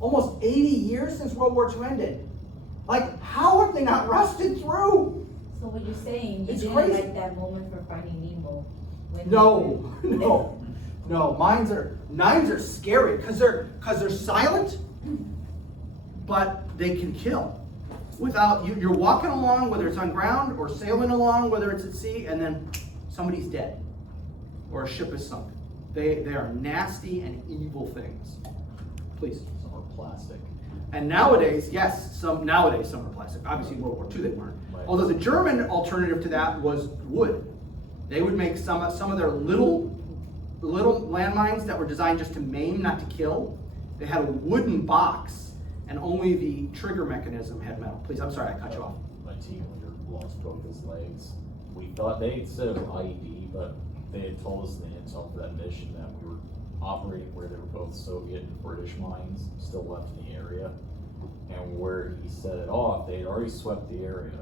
Almost 80 years since World War II ended. Like, how have they not rusted through? So what you're saying, you It's didn't crazy. like that moment for Finding Nemo? when No, you- no. Mines are scary because they're silent, but they can kill. Without you're walking along, whether it's on ground or sailing along, whether it's at sea, and then somebody's dead or a ship is sunk. They are nasty and evil things. Please. Some are plastic. And nowadays, yes, some are plastic. Obviously, in World War II they weren't. Right. Although the German alternative to that was wood. They would make some of their little landmines that were designed just to maim, not to kill. They had a wooden box, and only the trigger mechanism had metal. Please, I'm sorry, I cut you off. My team leader lost both his legs. We thought they said it was IED, but they had told us in the intel for that mission that we were operating where there were both Soviet and British mines still left in the area. And where he set it off, they had already swept the area.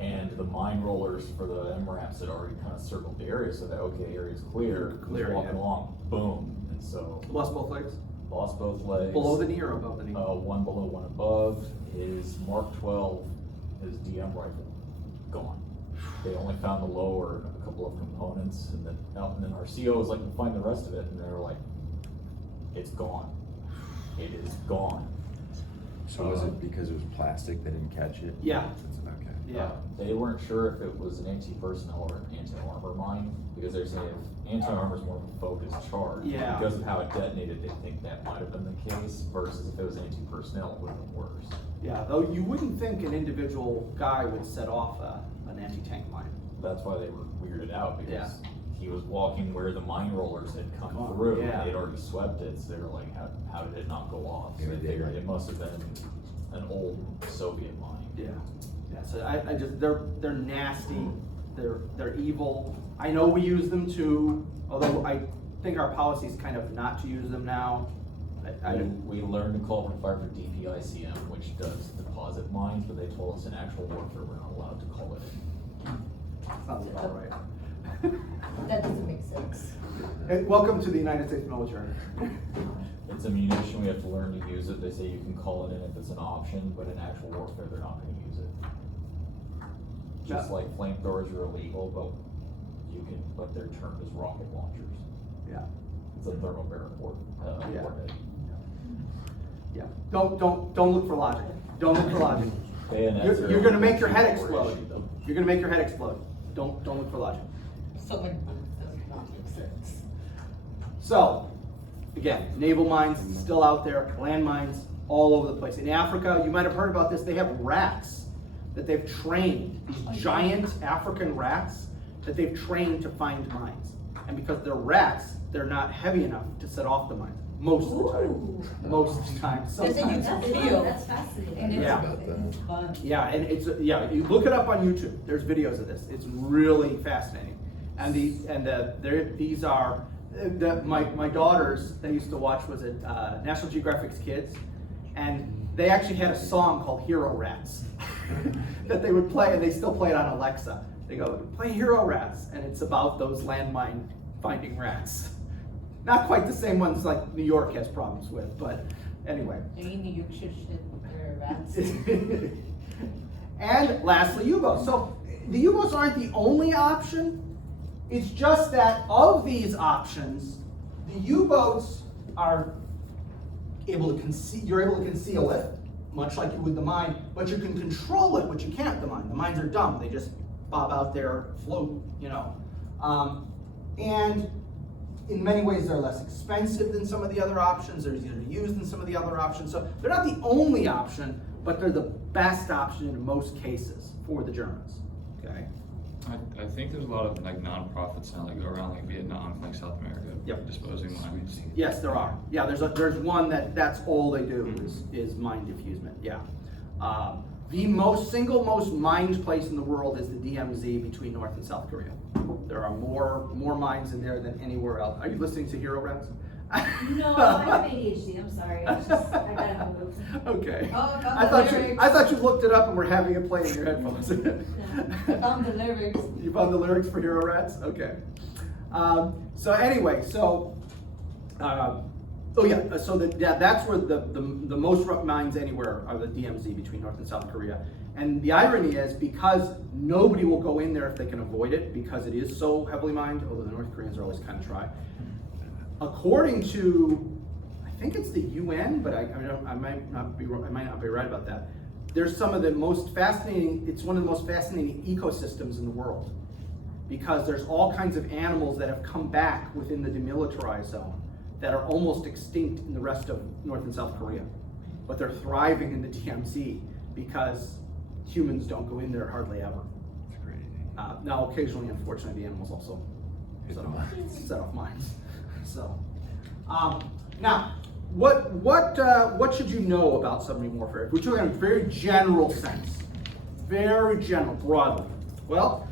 And the mine rollers for the MRAPs had already kind of circled the area so that, okay, area's clear. Clear, Walking yeah. along, boom. And so Lost both legs? lost both legs. Below the knee or above the knee? One below, one above. His Mark 12, his DM rifle, gone. They only found the lower and a couple of components, and then our CO was like, "We'll find the rest of it," and they were like, "It's gone. It is gone." So was it because it was plastic, they didn't catch it? Yeah. Okay. Yeah. They weren't sure if it was an anti-personnel or an anti-armor mine, because they're saying if anti-armor is more of a focused charge. Yeah. Because of how it detonated, they think that might have been the case, versus if it was anti-personnel, it would have been worse. Yeah, though you wouldn't think an individual guy would set off an anti-tank mine. That's why they were weirded out, because Yeah. he was walking where the mine rollers had come Oh, through, yeah. and they'd already swept it, so they were like, how did it not go off? So Maybe they they figured were- it must have been an old Soviet mine. Yeah. Yeah, so I just, they're nasty, they're evil. I know we use them too, although I think our policy is kind of not to use them now. We learned to call for fire for DPICM, which does deposit mines, but they told us in actual warfare, we're not allowed to call it. Sounds about right. That doesn't make sense. Hey, welcome to the United States military. It's a munition, we have to learn to use it. They say you can call it in if it's an option, but in actual warfare, they're not gonna use it. Just Yeah. like flamethrowers are illegal, but they're termed as rocket launchers. Yeah, It's a thermobaric Yeah. warhead. yeah. Don't look for logic. Don't look for logic. Bayonets are You're gonna make your head or explode. issue them. You're gonna make your head explode. Don't look for logic. So many things does not make sense. So, again, naval mines still out there, land mines all over the place. In Africa, you might have heard about this, they have rats that they've trained, these giant African rats that they've trained to find mines. And because they're rats, they're not heavy enough to set off the mines, most of the time. Most of the time, Does it sometimes. use That's video? fun, that's fascinating. Yeah. About that. It's fun. Yeah, and you look it up on YouTube. There's videos of this. It's really fascinating. And these are, my daughters, they used to watch, was it National Geographic's Kids? And they actually had a song called Hero Rats that they would play, and they still play it on Alexa. They go, play Hero Rats, and it's about those landmine finding rats. Not quite the same ones like New York has problems with, but anyway. Doing New York shit for rats. And lastly, U-boats. So the U-boats aren't the only option. It's just that of these options, the U-boats are able to you're able to conceal it, much like you would the mine, but you can control it, which you can't the mine. The mines are dumb. They just bob out there, float, you know. And in many ways, they're less expensive than some of the other options. They're easier to use than some of the other options. So they're not the only option, but they're the best option in most cases for the Germans, okay? I think there's a lot of like nonprofits now that go around like Vietnam, like South America, Yep. disposing mines. Yes, there are. Yeah, there's one that's all they do is mine diffusement. Yeah, the most mined place in the world is the DMZ between North and South Korea. There are more mines in there than anywhere else. Are you listening to Hero Rats? No, I have ADHD, I'm sorry, I gotta move. Okay. Oh, I thought you looked it up and were having it play in your headphones. I found the lyrics. You found the lyrics for Hero Rats? Okay. So anyway, so that's where the most rough mines anywhere are the DMZ between North and South Korea. And the irony is, because nobody will go in there if they can avoid it, because it is so heavily mined, although the North Koreans are always kind of try. According to, I think it's the UN, but I might not be right about that. There's some of the most fascinating, it's one of the most fascinating ecosystems in the world, because there's all kinds of animals that have come back within the demilitarized zone that are almost extinct in the rest of North and South Korea, but they're thriving in the DMZ because humans don't go in there hardly ever. It's crazy. Now, occasionally, unfortunately, the animals also set off mines. So, now, what should you know about submarine warfare? If we're talking in a very general sense, very general, broadly. Well,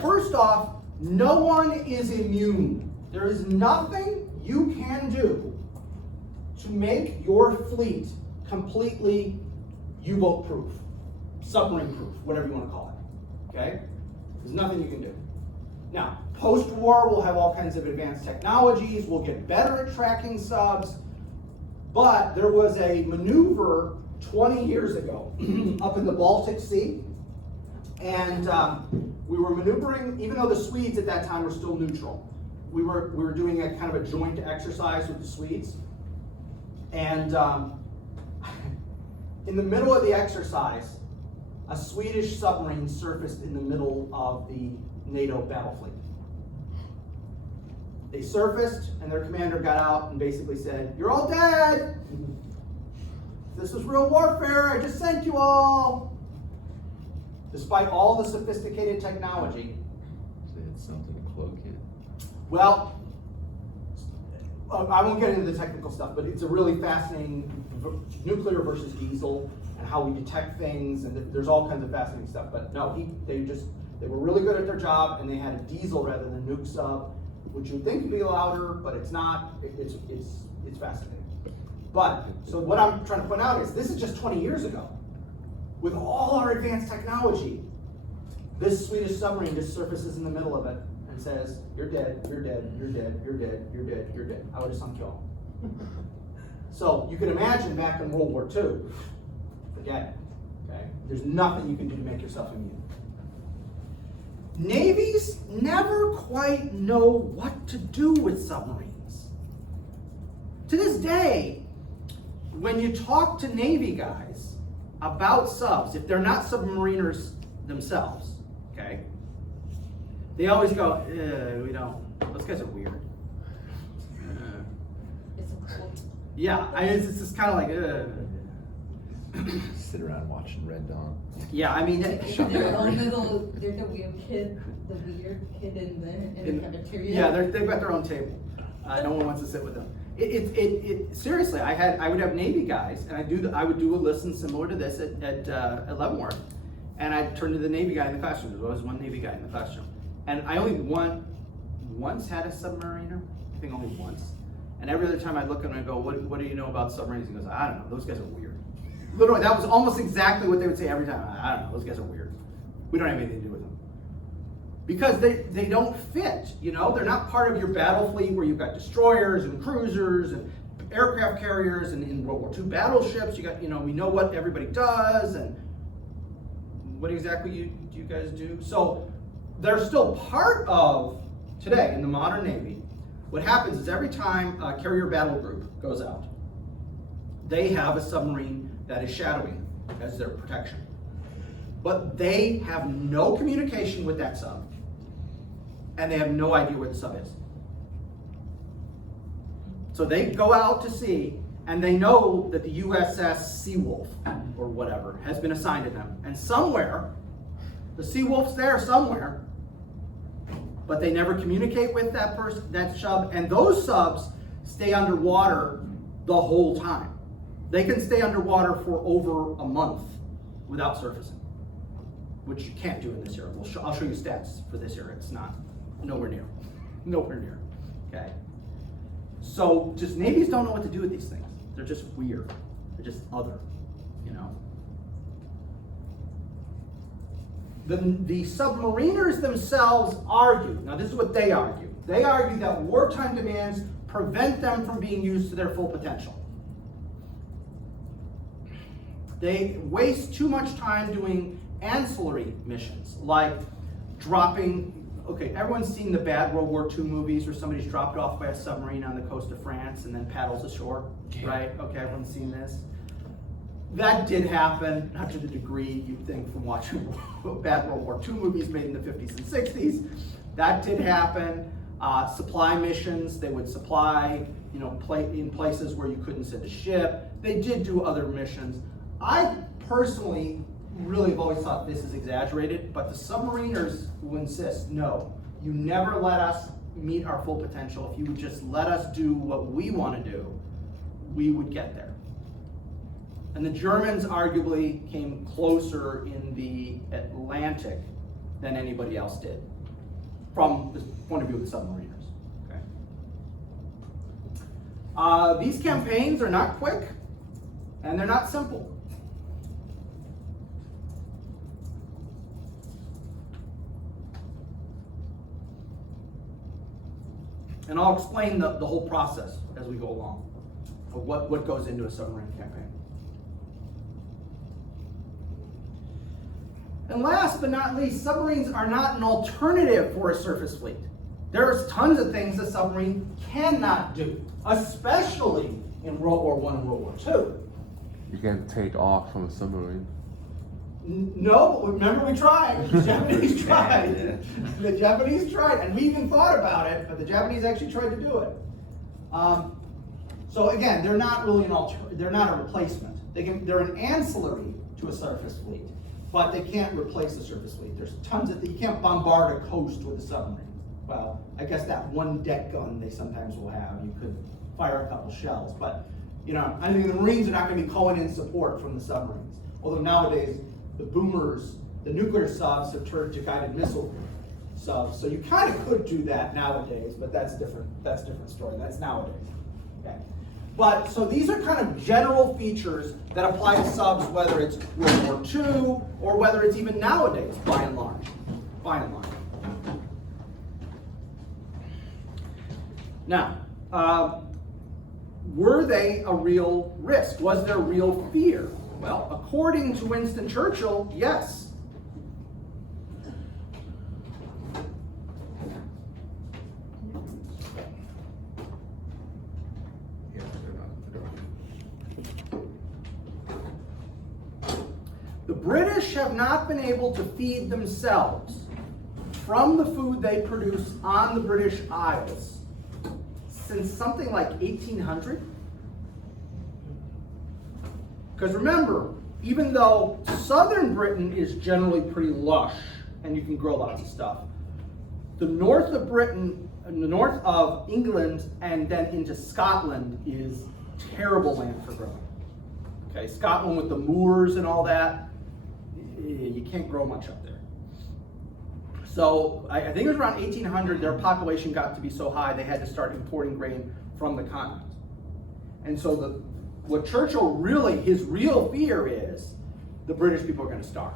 first off, no one is immune. There is nothing you can do to make your fleet completely U-boat proof, submarine proof, whatever you want to call it. Okay? There's nothing you can do. Now, post-war, we'll have all kinds of advanced technologies. We'll get better at tracking subs. But there was a maneuver 20 years ago up in the Baltic Sea. And we were maneuvering, even though the Swedes at that time were still neutral. We were doing a kind of a joint exercise with the Swedes. And in the middle of the exercise, a Swedish submarine surfaced in the middle of the NATO battle fleet. They surfaced, and their commander got out and basically said, "You're all dead. This is real warfare. I just sent you all." Despite all the sophisticated technology. So they had something to cloak it. Well, I won't get into the technical stuff, but it's a really fascinating nuclear versus diesel and how we detect things, and there's all kinds of fascinating stuff. But no, they were really good at their job, and they had a diesel rather than nuke sub, which you'd think would be louder, but it's not. It's fascinating. But so what I'm trying to point out is this is just 20 years ago. With all our advanced technology, this Swedish submarine just surfaces in the middle of it and says, "You're dead, you're dead, you're dead, you're dead, you're dead, you're dead. I would have sunk you all." So you can imagine back in World War II, forget it, okay? There's nothing you can do to make yourself immune. Navies never quite know what to do with submarines. To this day, when you talk to Navy guys about subs, if they're not submariners themselves, okay, they always go, we don't, those guys are weird. It's a cult. Yeah, it's just kind of like, Sit around watching Red Dawn. Yeah, I mean, There's the weird kid in there in the cafeteria. yeah, they've got their own table. No one wants to sit with them. Seriously, I would have Navy guys, and I would do a listen similar to this at Leavenworth, and I'd turn to the Navy guy in the classroom. There was one Navy guy in the classroom, and I only want once had a submariner, I think only once. And every other time I look at him, I go, what do you know about submarines? He goes, I don't know, those guys are weird. Literally, that was almost exactly what they would say every time. I don't know, those guys are weird. We don't have anything to do with them. Because they don't fit, you know? They're not part of your battle fleet where you've got destroyers and cruisers and aircraft carriers and in World War II battleships. You got, you know, we know what everybody does and what exactly do you guys do. So they're still part of, today in the modern Navy, what happens is every time a carrier battle group goes out, they have a submarine that is shadowing as their protection. But they have no communication with that sub, and they have no idea where the sub is. So they go out to sea, and they know that the USS Seawolf, or whatever, has been assigned to them. And somewhere, the Seawolf's there somewhere, but they never communicate with that person, that sub, and those subs stay underwater the whole time. They can stay underwater for over a month without surfacing, which you can't do in this era. I'll show you stats for this era. It's not, nowhere near, okay? So just navies don't know what to do with these things. They're just weird. They're just other, you know? The submariners themselves argue, now this is what they argue. They argue that wartime demands prevent them from being used to their full potential. They waste too much time doing ancillary missions, like dropping, okay, everyone's seen the bad World War II movies where somebody's dropped off by a submarine on the coast of France and then paddles ashore, right? Okay, everyone's seen this. That did happen, not to the degree you'd think from watching bad World War II movies made in the 50s and 60s. That did happen. Supply missions, they would supply, you know, in places where you couldn't send a ship. They did do other missions. I personally really have always thought this is exaggerated, but the submariners will insist, no, you never let us meet our full potential. If you would just let us do what we want to do, we would get there. And the Germans arguably came closer in the Atlantic than anybody else did, from the point of view of the submariners. Okay. These campaigns are not quick, and they're not simple. And I'll explain the whole process as we go along of what goes into a submarine campaign. And last but not least, submarines are not an alternative for a surface fleet. There's tons of things a submarine cannot do, especially in World War I and World War II. You can't take off from a submarine. No, but remember we tried. The Japanese tried. Yeah. The Japanese tried, and we even thought about it, but the Japanese actually tried to do it. So again, they're not really they're not a replacement. They're an ancillary to a surface fleet, but they can't replace the surface fleet. There's tons of, you can't bombard a coast with a submarine. Well, I guess that one deck gun they sometimes will have, you could fire a couple shells, but you know, I mean the Marines are not going to be calling in support from the submarines. Although nowadays, the boomers, the nuclear subs have turned to guided missile subs, so you kind of could do that nowadays, but that's different. That's a different story. That's nowadays. Okay. But so these are kind of general features that apply to subs, whether it's World War II or whether it's even nowadays, by and large. By and large. Now, were they a real risk? Was there real fear? Well, according to Winston Churchill, yes. The British have not been able to feed themselves from the food they produce on the British Isles since something like 1800. Because remember, even though southern Britain is generally pretty lush and you can grow lots of stuff, the north of Britain, the north of England and then into Scotland is terrible land for growing. Okay, Scotland with the moors and all that, you can't grow much up there. So I think it was around 1800, their population got to be so high they had to start importing grain from the continent. And so what Churchill really, his real fear is the British people are going to starve.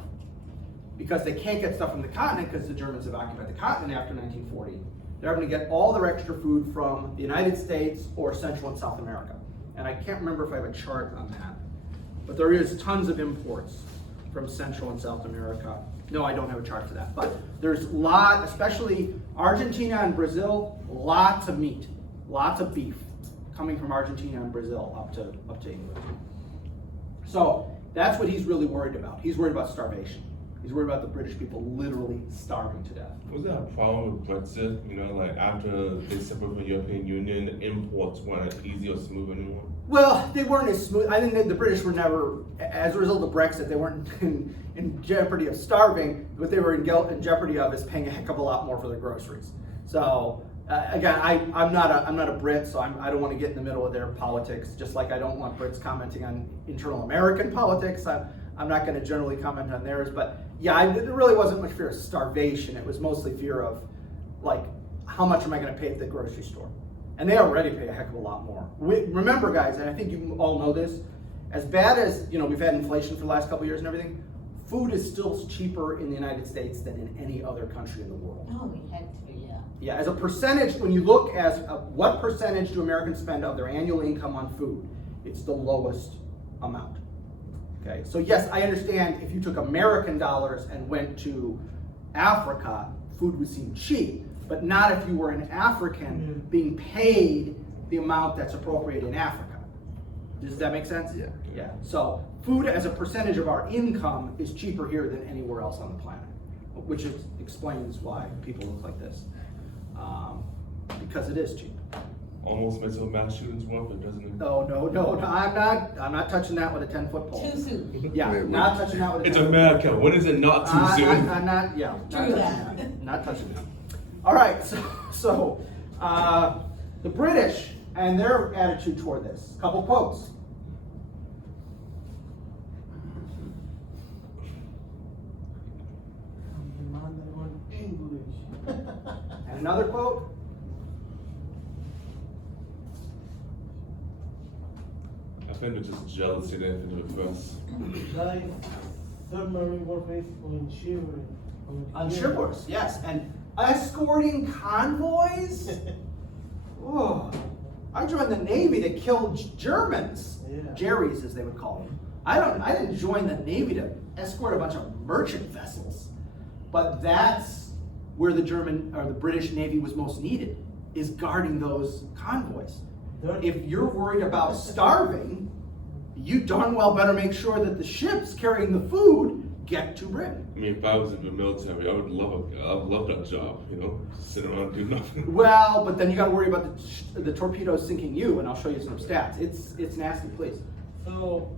Because they can't get stuff from the continent because the Germans have occupied the continent after 1940. They're going to get all their extra food from the United States or Central and South America. And I can't remember if I have a chart on that. But there is tons of imports from Central and South America. No, I don't have a chart for that. But there's a lot, especially Argentina and Brazil, lots of meat, lots of beef coming from Argentina and Brazil up to England. So that's what he's really worried about. He's worried about starvation. He's worried about the British people literally starving to death. Was that a problem with Brexit? You know, like after they separated from the European Union, imports weren't easy or smooth anymore? Well, they weren't as smooth. I think that the British were never, as a result of Brexit, they weren't in jeopardy of starving. What they were in jeopardy of is paying a heck of a lot more for their groceries. So again, I'm not a Brit, so I don't want to get in the middle of their politics. Just like I don't want Brits commenting on internal American politics. I'm not going to generally comment on theirs, but yeah, there really wasn't much fear of starvation. It was mostly fear of, like, how much am I going to pay at the grocery store? And they already pay a heck of a lot more. Remember, guys, and I think you all know this, as bad as, we've had inflation for the last couple of years and everything, food is still cheaper in the United States than in any other country in the world. Oh, we had to, yeah. Yeah, as a percentage, when you look as what percentage do Americans spend of their annual income on food, it's the lowest amount. Okay, so yes, I understand if you took American dollars and went to Africa, food would seem cheap, but not if you were an African being paid the amount that's appropriate in Africa. Does that make sense? Yeah. Yeah, so food as a percentage of our income is cheaper here than anywhere else on the planet, which explains why people look like this, because it is cheap. Almost makes a mass shootings worth it, doesn't it? No, I'm not touching that with a 10-foot pole. Too soon. Yeah, Wait, not touching that with a It's 10-foot America. When is it not too soon? I'm not, yeah, not True touching that. that. Not touching that. All right, so the British and their attitude toward this. Couple quotes. English. And another quote. I think it's just jealousy that anything to do with us. Like submarine warfare on shivering. On shipboards, yes, and escorting convoys. Oh, I joined the Navy to kill Germans, Yeah. Jerry's as they would call them. I didn't join the Navy to escort a bunch of merchant vessels, but that's where the German or the British Navy was most needed, is guarding those convoys. If you're worried about starving, you darn well better make sure that the ships carrying the food get to Britain. I mean, if I was in the military, I would love that job, sit around and do nothing. Well, but then you got to worry about the torpedoes sinking you, and I'll show you some stats. It's nasty, please. So,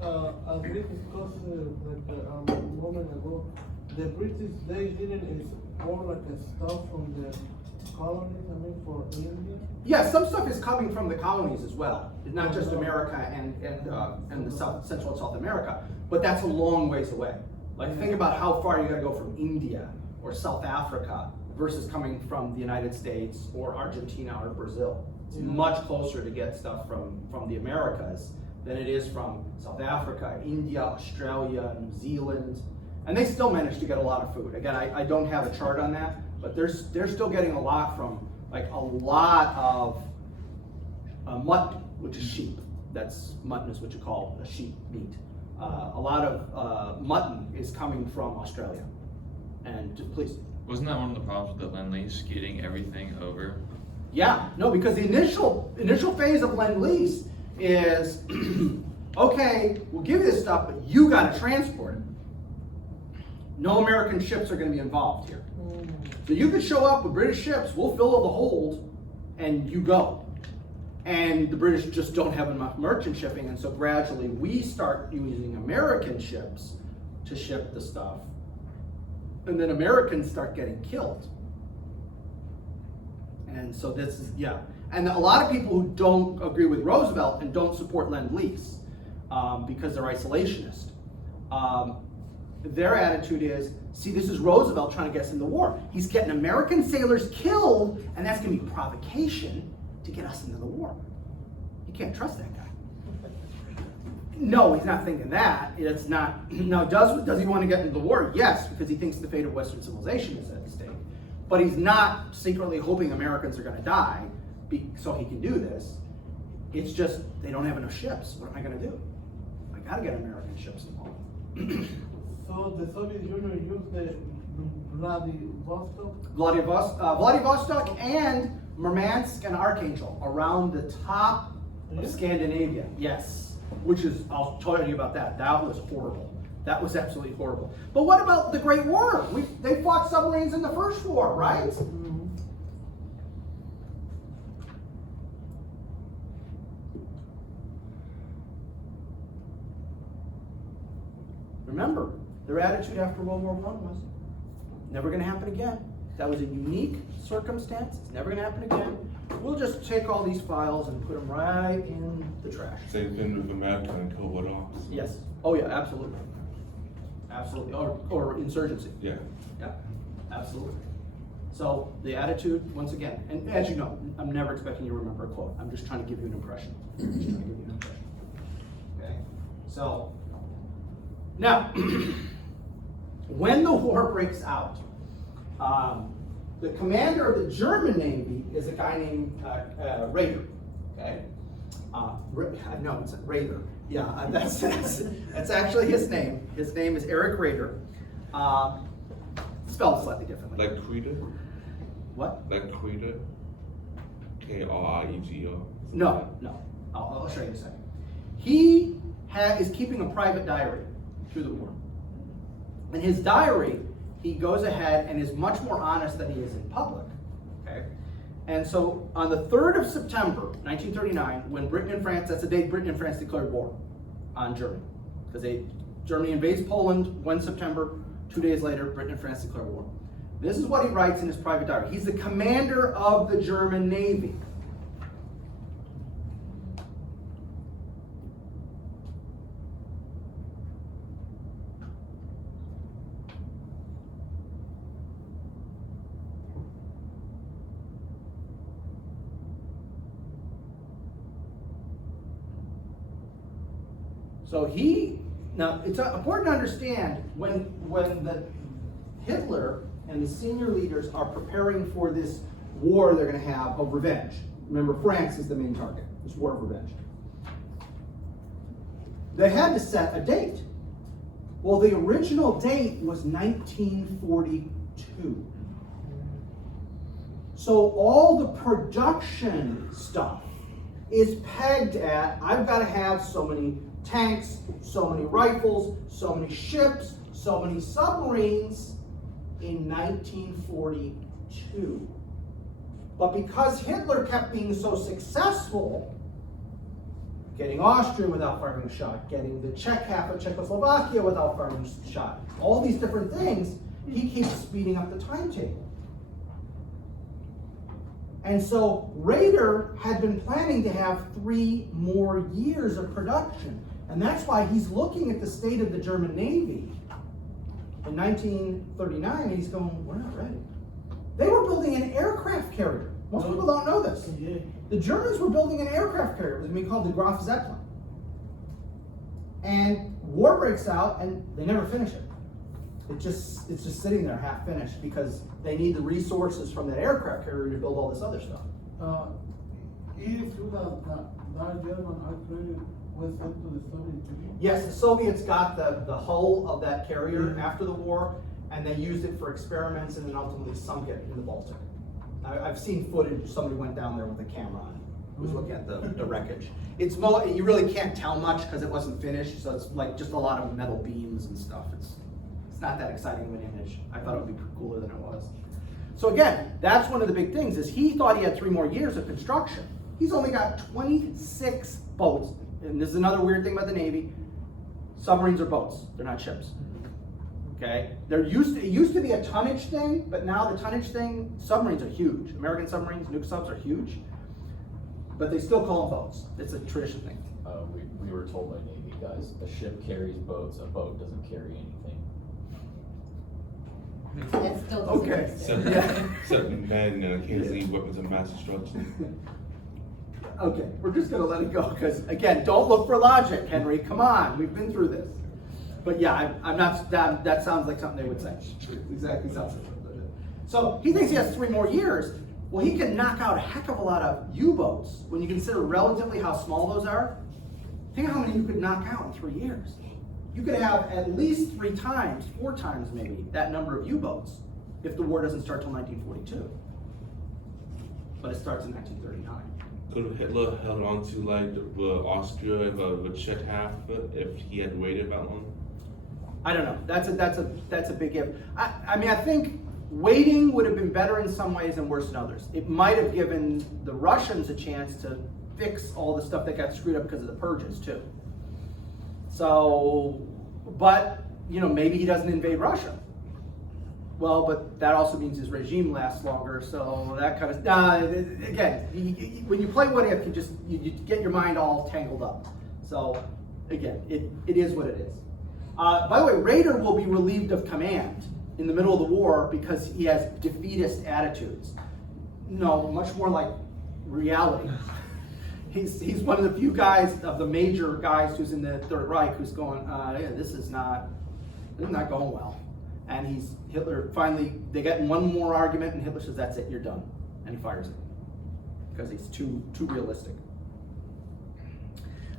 as we discussed like a moment ago, the British, they didn't export like stuff from the colonies, for India. Yeah, some stuff is coming from the colonies as well. It's not just America and the Central and South America, but that's a long ways away. Like, think about how far you got to go from India or South Africa versus coming from the United States or Argentina or Brazil. It's much closer to get stuff from the Americas than it is from South Africa, India, Australia, New Zealand, and they still manage to get a lot of food. Again, I don't have a chart on that, but they're still getting a lot from, like, a lot of mutton, which is sheep. Mutton is what you call a sheep meat. A lot of mutton is coming from Australia. And please. Wasn't that one of the problems with the Lend-Lease, getting everything over? Yeah, no, because the initial phase of Lend-Lease is, okay, we'll give you this stuff, but you got to transport it. No American ships are going to be involved here. So you could show up with British ships, we'll fill the hold, and you go. And the British just don't have enough merchant shipping, and so gradually we start using American ships to ship the stuff. And then Americans start getting killed. And so this is, yeah. And a lot of people who don't agree with Roosevelt and don't support Lend-Lease because they're isolationist, their attitude is, see, this is Roosevelt trying to get us in the war. He's getting American sailors killed, and that's gonna be provocation to get us into the war. You can't trust that guy. No, he's not thinking that. It's not. Now, does he want to get into the war? Yes, because he thinks the fate of Western civilization is at stake. But he's not secretly hoping Americans are going to die so he can do this. It's just they don't have enough ships. What am I going to do? I got to get American ships involved. So the Soviet Union used the Vladivostok? Vladivostok and Murmansk and Archangel around the top of Scandinavia. Yes. Which is, I'll tell you about that. That was horrible. That was absolutely horrible. But what about the Great War? They fought submarines in the first war, right? Remember, their attitude after World War I was never going to happen again. That was a unique circumstance. It's never going to happen again. We'll just take all these files and put them right in the trash. Same thing with America and Covert Ops. Yes. Oh yeah, absolutely. Absolutely. Or insurgency. Yeah. Yeah, absolutely. So the attitude, once again, and as you know, I'm never expecting you to remember a quote. I'm just trying to give you an impression. Okay. So now, when the war breaks out, the commander of the German Navy is a guy named Raeder. Okay, no, it's Raeder. Yeah, that's actually his name. His name is Erich Raeder. Spelled slightly differently. Like Creeder? What? Like Creeder? K-R-I-E-G-O. No. I'll show you in a second. He is keeping a private diary through the war. In his diary, he goes ahead and is much more honest than he is in public. Okay? And so on the 3rd of September, 1939, when Britain and France, that's the day Britain and France declared war on Germany. Because Germany invades Poland 1 September, 2 days later, Britain and France declare war. This is what he writes in his private diary. He's the commander of the German Navy. So now it's important to understand when Hitler and the senior leaders are preparing for this war they're going to have of revenge. Remember, France is the main target, this war of revenge. They had to set a date. Well, the original date was 1942. So all the production stuff is pegged at, I've got to have so many tanks, so many rifles, so many ships, so many submarines in 1942. But because Hitler kept being so successful, getting Austria without firing a shot, getting the Czech half of Czechoslovakia without firing a shot, all these different things, he keeps speeding up the timetable. And so Raeder had been planning to have 3 more years of production. And that's why he's looking at the state of the German Navy in 1939 and he's going, we're not ready. They were building an aircraft carrier. Most people don't know this. The Germans were building an aircraft carrier. It was going to be called the Graf Zeppelin. And war breaks out and they never finish it. It's just sitting there half finished because they need the resources from that aircraft carrier to build all this other stuff. Is that German aircraft was sent to the Soviet Union? Yes, the Soviets got the hull of that carrier after the war, and they used it for experiments and then ultimately sunk it in the Baltic. I've seen footage, somebody went down there with a camera on it, was looking at the wreckage. It's you really can't tell much because it wasn't finished, so it's like just a lot of metal beams and stuff. It's not that exciting of an image. I thought it would be cooler than it was. So again, that's one of the big things is he thought he had 3 more years of construction. He's only got 26 boats. And this is another weird thing about the Navy. Submarines are boats, they're not ships. Okay? It used to be a tonnage thing, but now the tonnage thing, submarines are huge. American submarines, nuke subs are huge. But they still call them boats. It's a tradition thing. We were told by Navy guys, a ship carries boats, a boat doesn't carry anything. Okay. Except, Yeah. except men and occasionally weapons of mass destruction. Okay, we're just gonna let it go, because again, don't look for logic, Henry, come on, we've been through this. But yeah, I'm not, that sounds like something they would say. Exactly sounds like something they would. So he thinks he has 3 more years. Well, he can knock out a heck of a lot of U-boats when you consider relatively how small those are. Think of how many you could knock out in 3 years. You could have at least 3 times, 4 times maybe, that number of U-boats if the war doesn't start till 1942. But it starts in 1939. Could Hitler held on to like the Austria and the Czech half if he had waited that long? I don't know. That's a big if. I mean, I think waiting would have been better in some ways and worse in others. It might have given the Russians a chance to fix all the stuff that got screwed up because of the purges too. So, but you know, maybe he doesn't invade Russia. Well, but that also means his regime lasts longer. So that kind of again, when you play what if, you get your mind all tangled up. So again, it is what it is. By the way, Rader will be relieved of command in the middle of the war because he has defeatist attitudes. No, much more like reality. He's one of the few guys of the major guys who's in the Third Reich who's going, yeah, this is not going well. And Hitler finally, they get in one more argument and Hitler says, that's it, you're done. And he fires it because he's too realistic.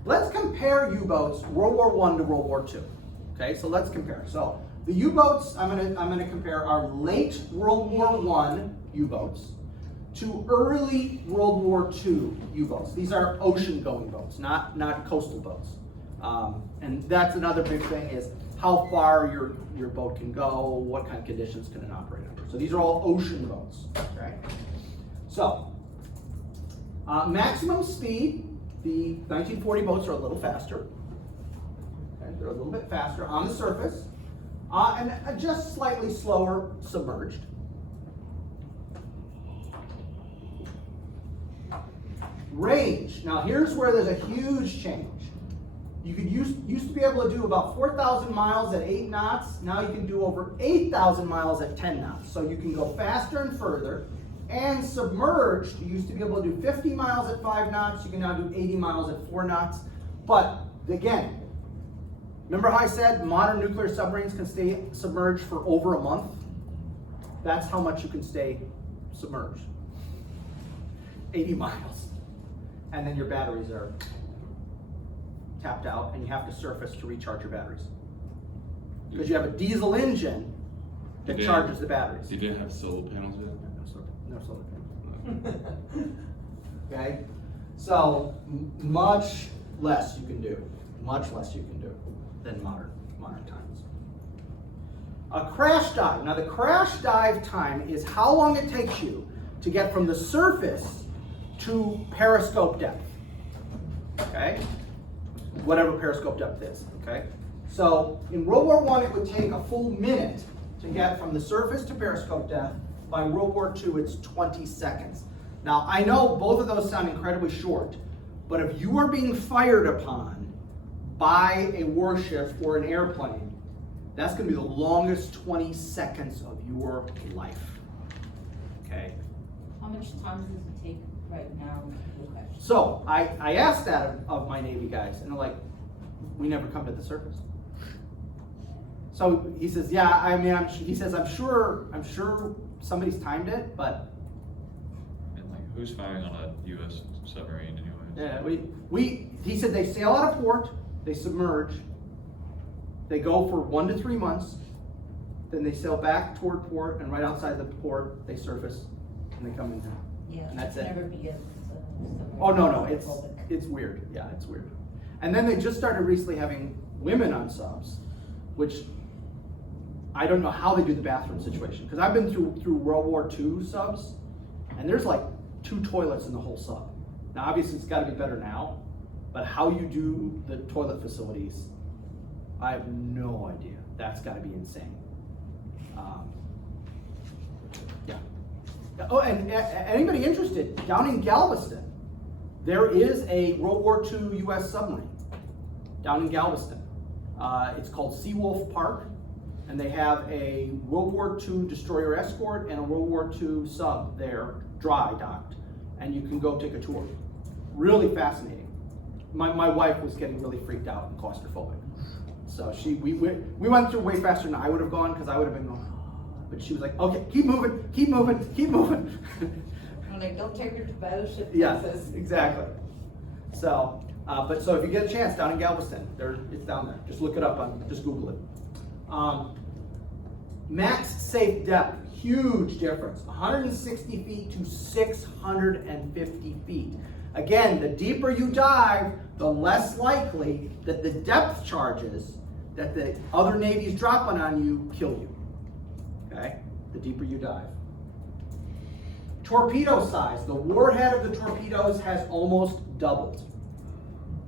Let's compare U-boats, World War I to World War II. Okay, so let's compare. So the U-boats I'm gonna compare are late World War I U-boats to early World War II U-boats. These are ocean-going boats, not coastal boats. And that's another big thing is how far your boat can go, what kind of conditions can it operate under. So these are all ocean boats. Okay. So maximum speed, the 1940 boats are a little faster. Okay, they're a little bit faster on the surface, and just slightly slower submerged. Range. Now here's where there's a huge change. You could used to be able to do about 4,000 miles at 8 knots. Now you can do over 8,000 miles at 10 knots. So you can go faster and further. And submerged, you used to be able to do 50 miles at 5 knots. You can now do 80 miles at 4 knots. But again, remember how I said modern nuclear submarines can stay submerged for over a month? That's how much you can stay submerged. 80 miles. And then your batteries are tapped out and you have to surface to recharge your batteries. Because you have a diesel engine that charges the batteries. You didn't have solar panels yet? No solar panels. Okay? So, much less you can do. Much less you can do than modern times. A crash dive. Now the crash dive time is how long it takes you to get from the surface to periscope depth. Okay? Whatever periscope depth is, okay? So in World War I, it would take a full minute to get from the surface to periscope depth. By World War II, it's 20 seconds. Now, I know both of those sound incredibly short, but if you are being fired upon by a warship or an airplane, that's gonna be the longest 20 seconds of your life, okay? How much time does it take right now to crash? So I asked that of my Navy guys, and they're like, we never come to the surface. So he says, yeah, I mean, he says, I'm sure somebody's timed it, but. And like, who's firing on a U.S. submarine anyway? Yeah, he said they sail out of port, they submerge, they go for 1 to 3 months, then they sail back toward port, and right outside the port, they surface, and they come in here. Yeah, And that's it. never be a. Oh, no, it's weird. Yeah, it's weird. And then they just started recently having women on subs, which I don't know how they do the bathroom situation. Because I've been through World War II subs, and there's like 2 toilets in the whole sub. Now, obviously, it's got to be better now, but how you do the toilet facilities, I have no idea. That's got to be insane. Yeah. Oh, and anybody interested, down in Galveston, there is a World War II U.S. submarine down in Galveston. It's called Seawolf Park, and they have a World War II destroyer escort and a World War II sub there, dry docked, and you can go take a tour. Really fascinating. My wife was getting really freaked out and claustrophobic. So we went through way faster than I would have gone, because I would have been going, but she was like, okay, keep moving, keep moving, keep moving. Well, they don't take her to battleship. Yeah, Princess. exactly. So, so if you get a chance down in Galveston, it's down there. Just look it up just Google it. Max safe depth, huge difference. 160 feet to 650 feet. Again, the deeper you dive, the less likely that the depth charges that the other navies dropping on you kill you. Okay? The deeper you dive. Torpedo size. The warhead of the torpedoes has almost doubled,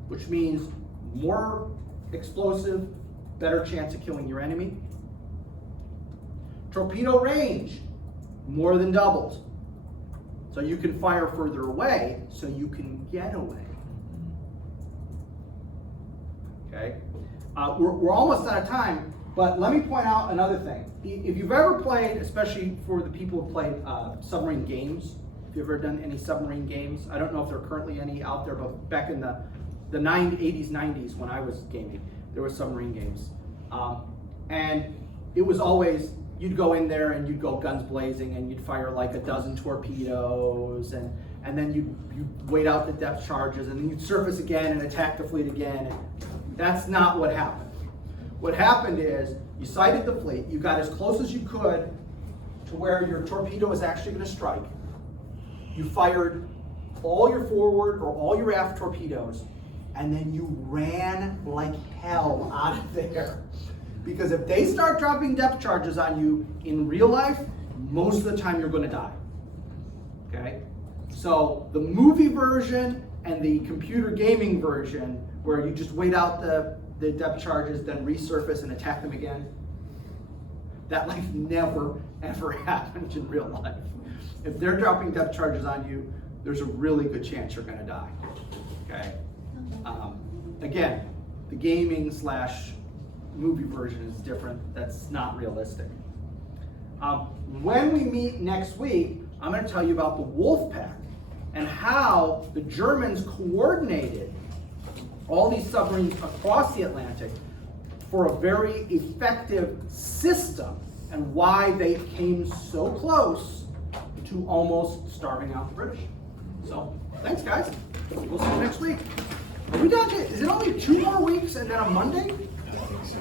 which means more explosive, better chance of killing your enemy. Torpedo range, more than doubled. So you can fire further away, so you can get away. Okay? We're almost out of time, but let me point out another thing. If you've ever played, especially for the people who played submarine games, if you've ever done any submarine games, I don't know if there are currently any out there, but back in the 80s, 90s when I was gaming, there were submarine games. And it was always, you'd go in there and you'd go guns blazing and you'd fire like a dozen torpedoes and then you'd wait out the depth charges and then you'd surface again and attack the fleet again. That's not what happened. What happened is you sighted the fleet, you got as close as you could to where your torpedo was actually going to strike. You fired all your forward or all your aft torpedoes, and then you ran like hell out of there. Because if they start dropping depth charges on you in real life, most of the time you're going to die. Okay? So the movie version and the computer gaming version, where you just wait out the depth charges, then resurface and attack them again, that life never, ever happens in real life. If they're dropping depth charges on you, there's a really good chance you're going to die. Okay? Again, the gaming / movie version is different. That's not realistic. When we meet next week, I'm going to tell you about the Wolfpack and how the Germans coordinated all these submarines across the Atlantic for a very effective system and why they came so close to almost starving out the British. So, thanks guys. We'll see you next week. Are we done? Is it only 2 more weeks and then a Monday?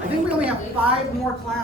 I think we only have 5 more classes.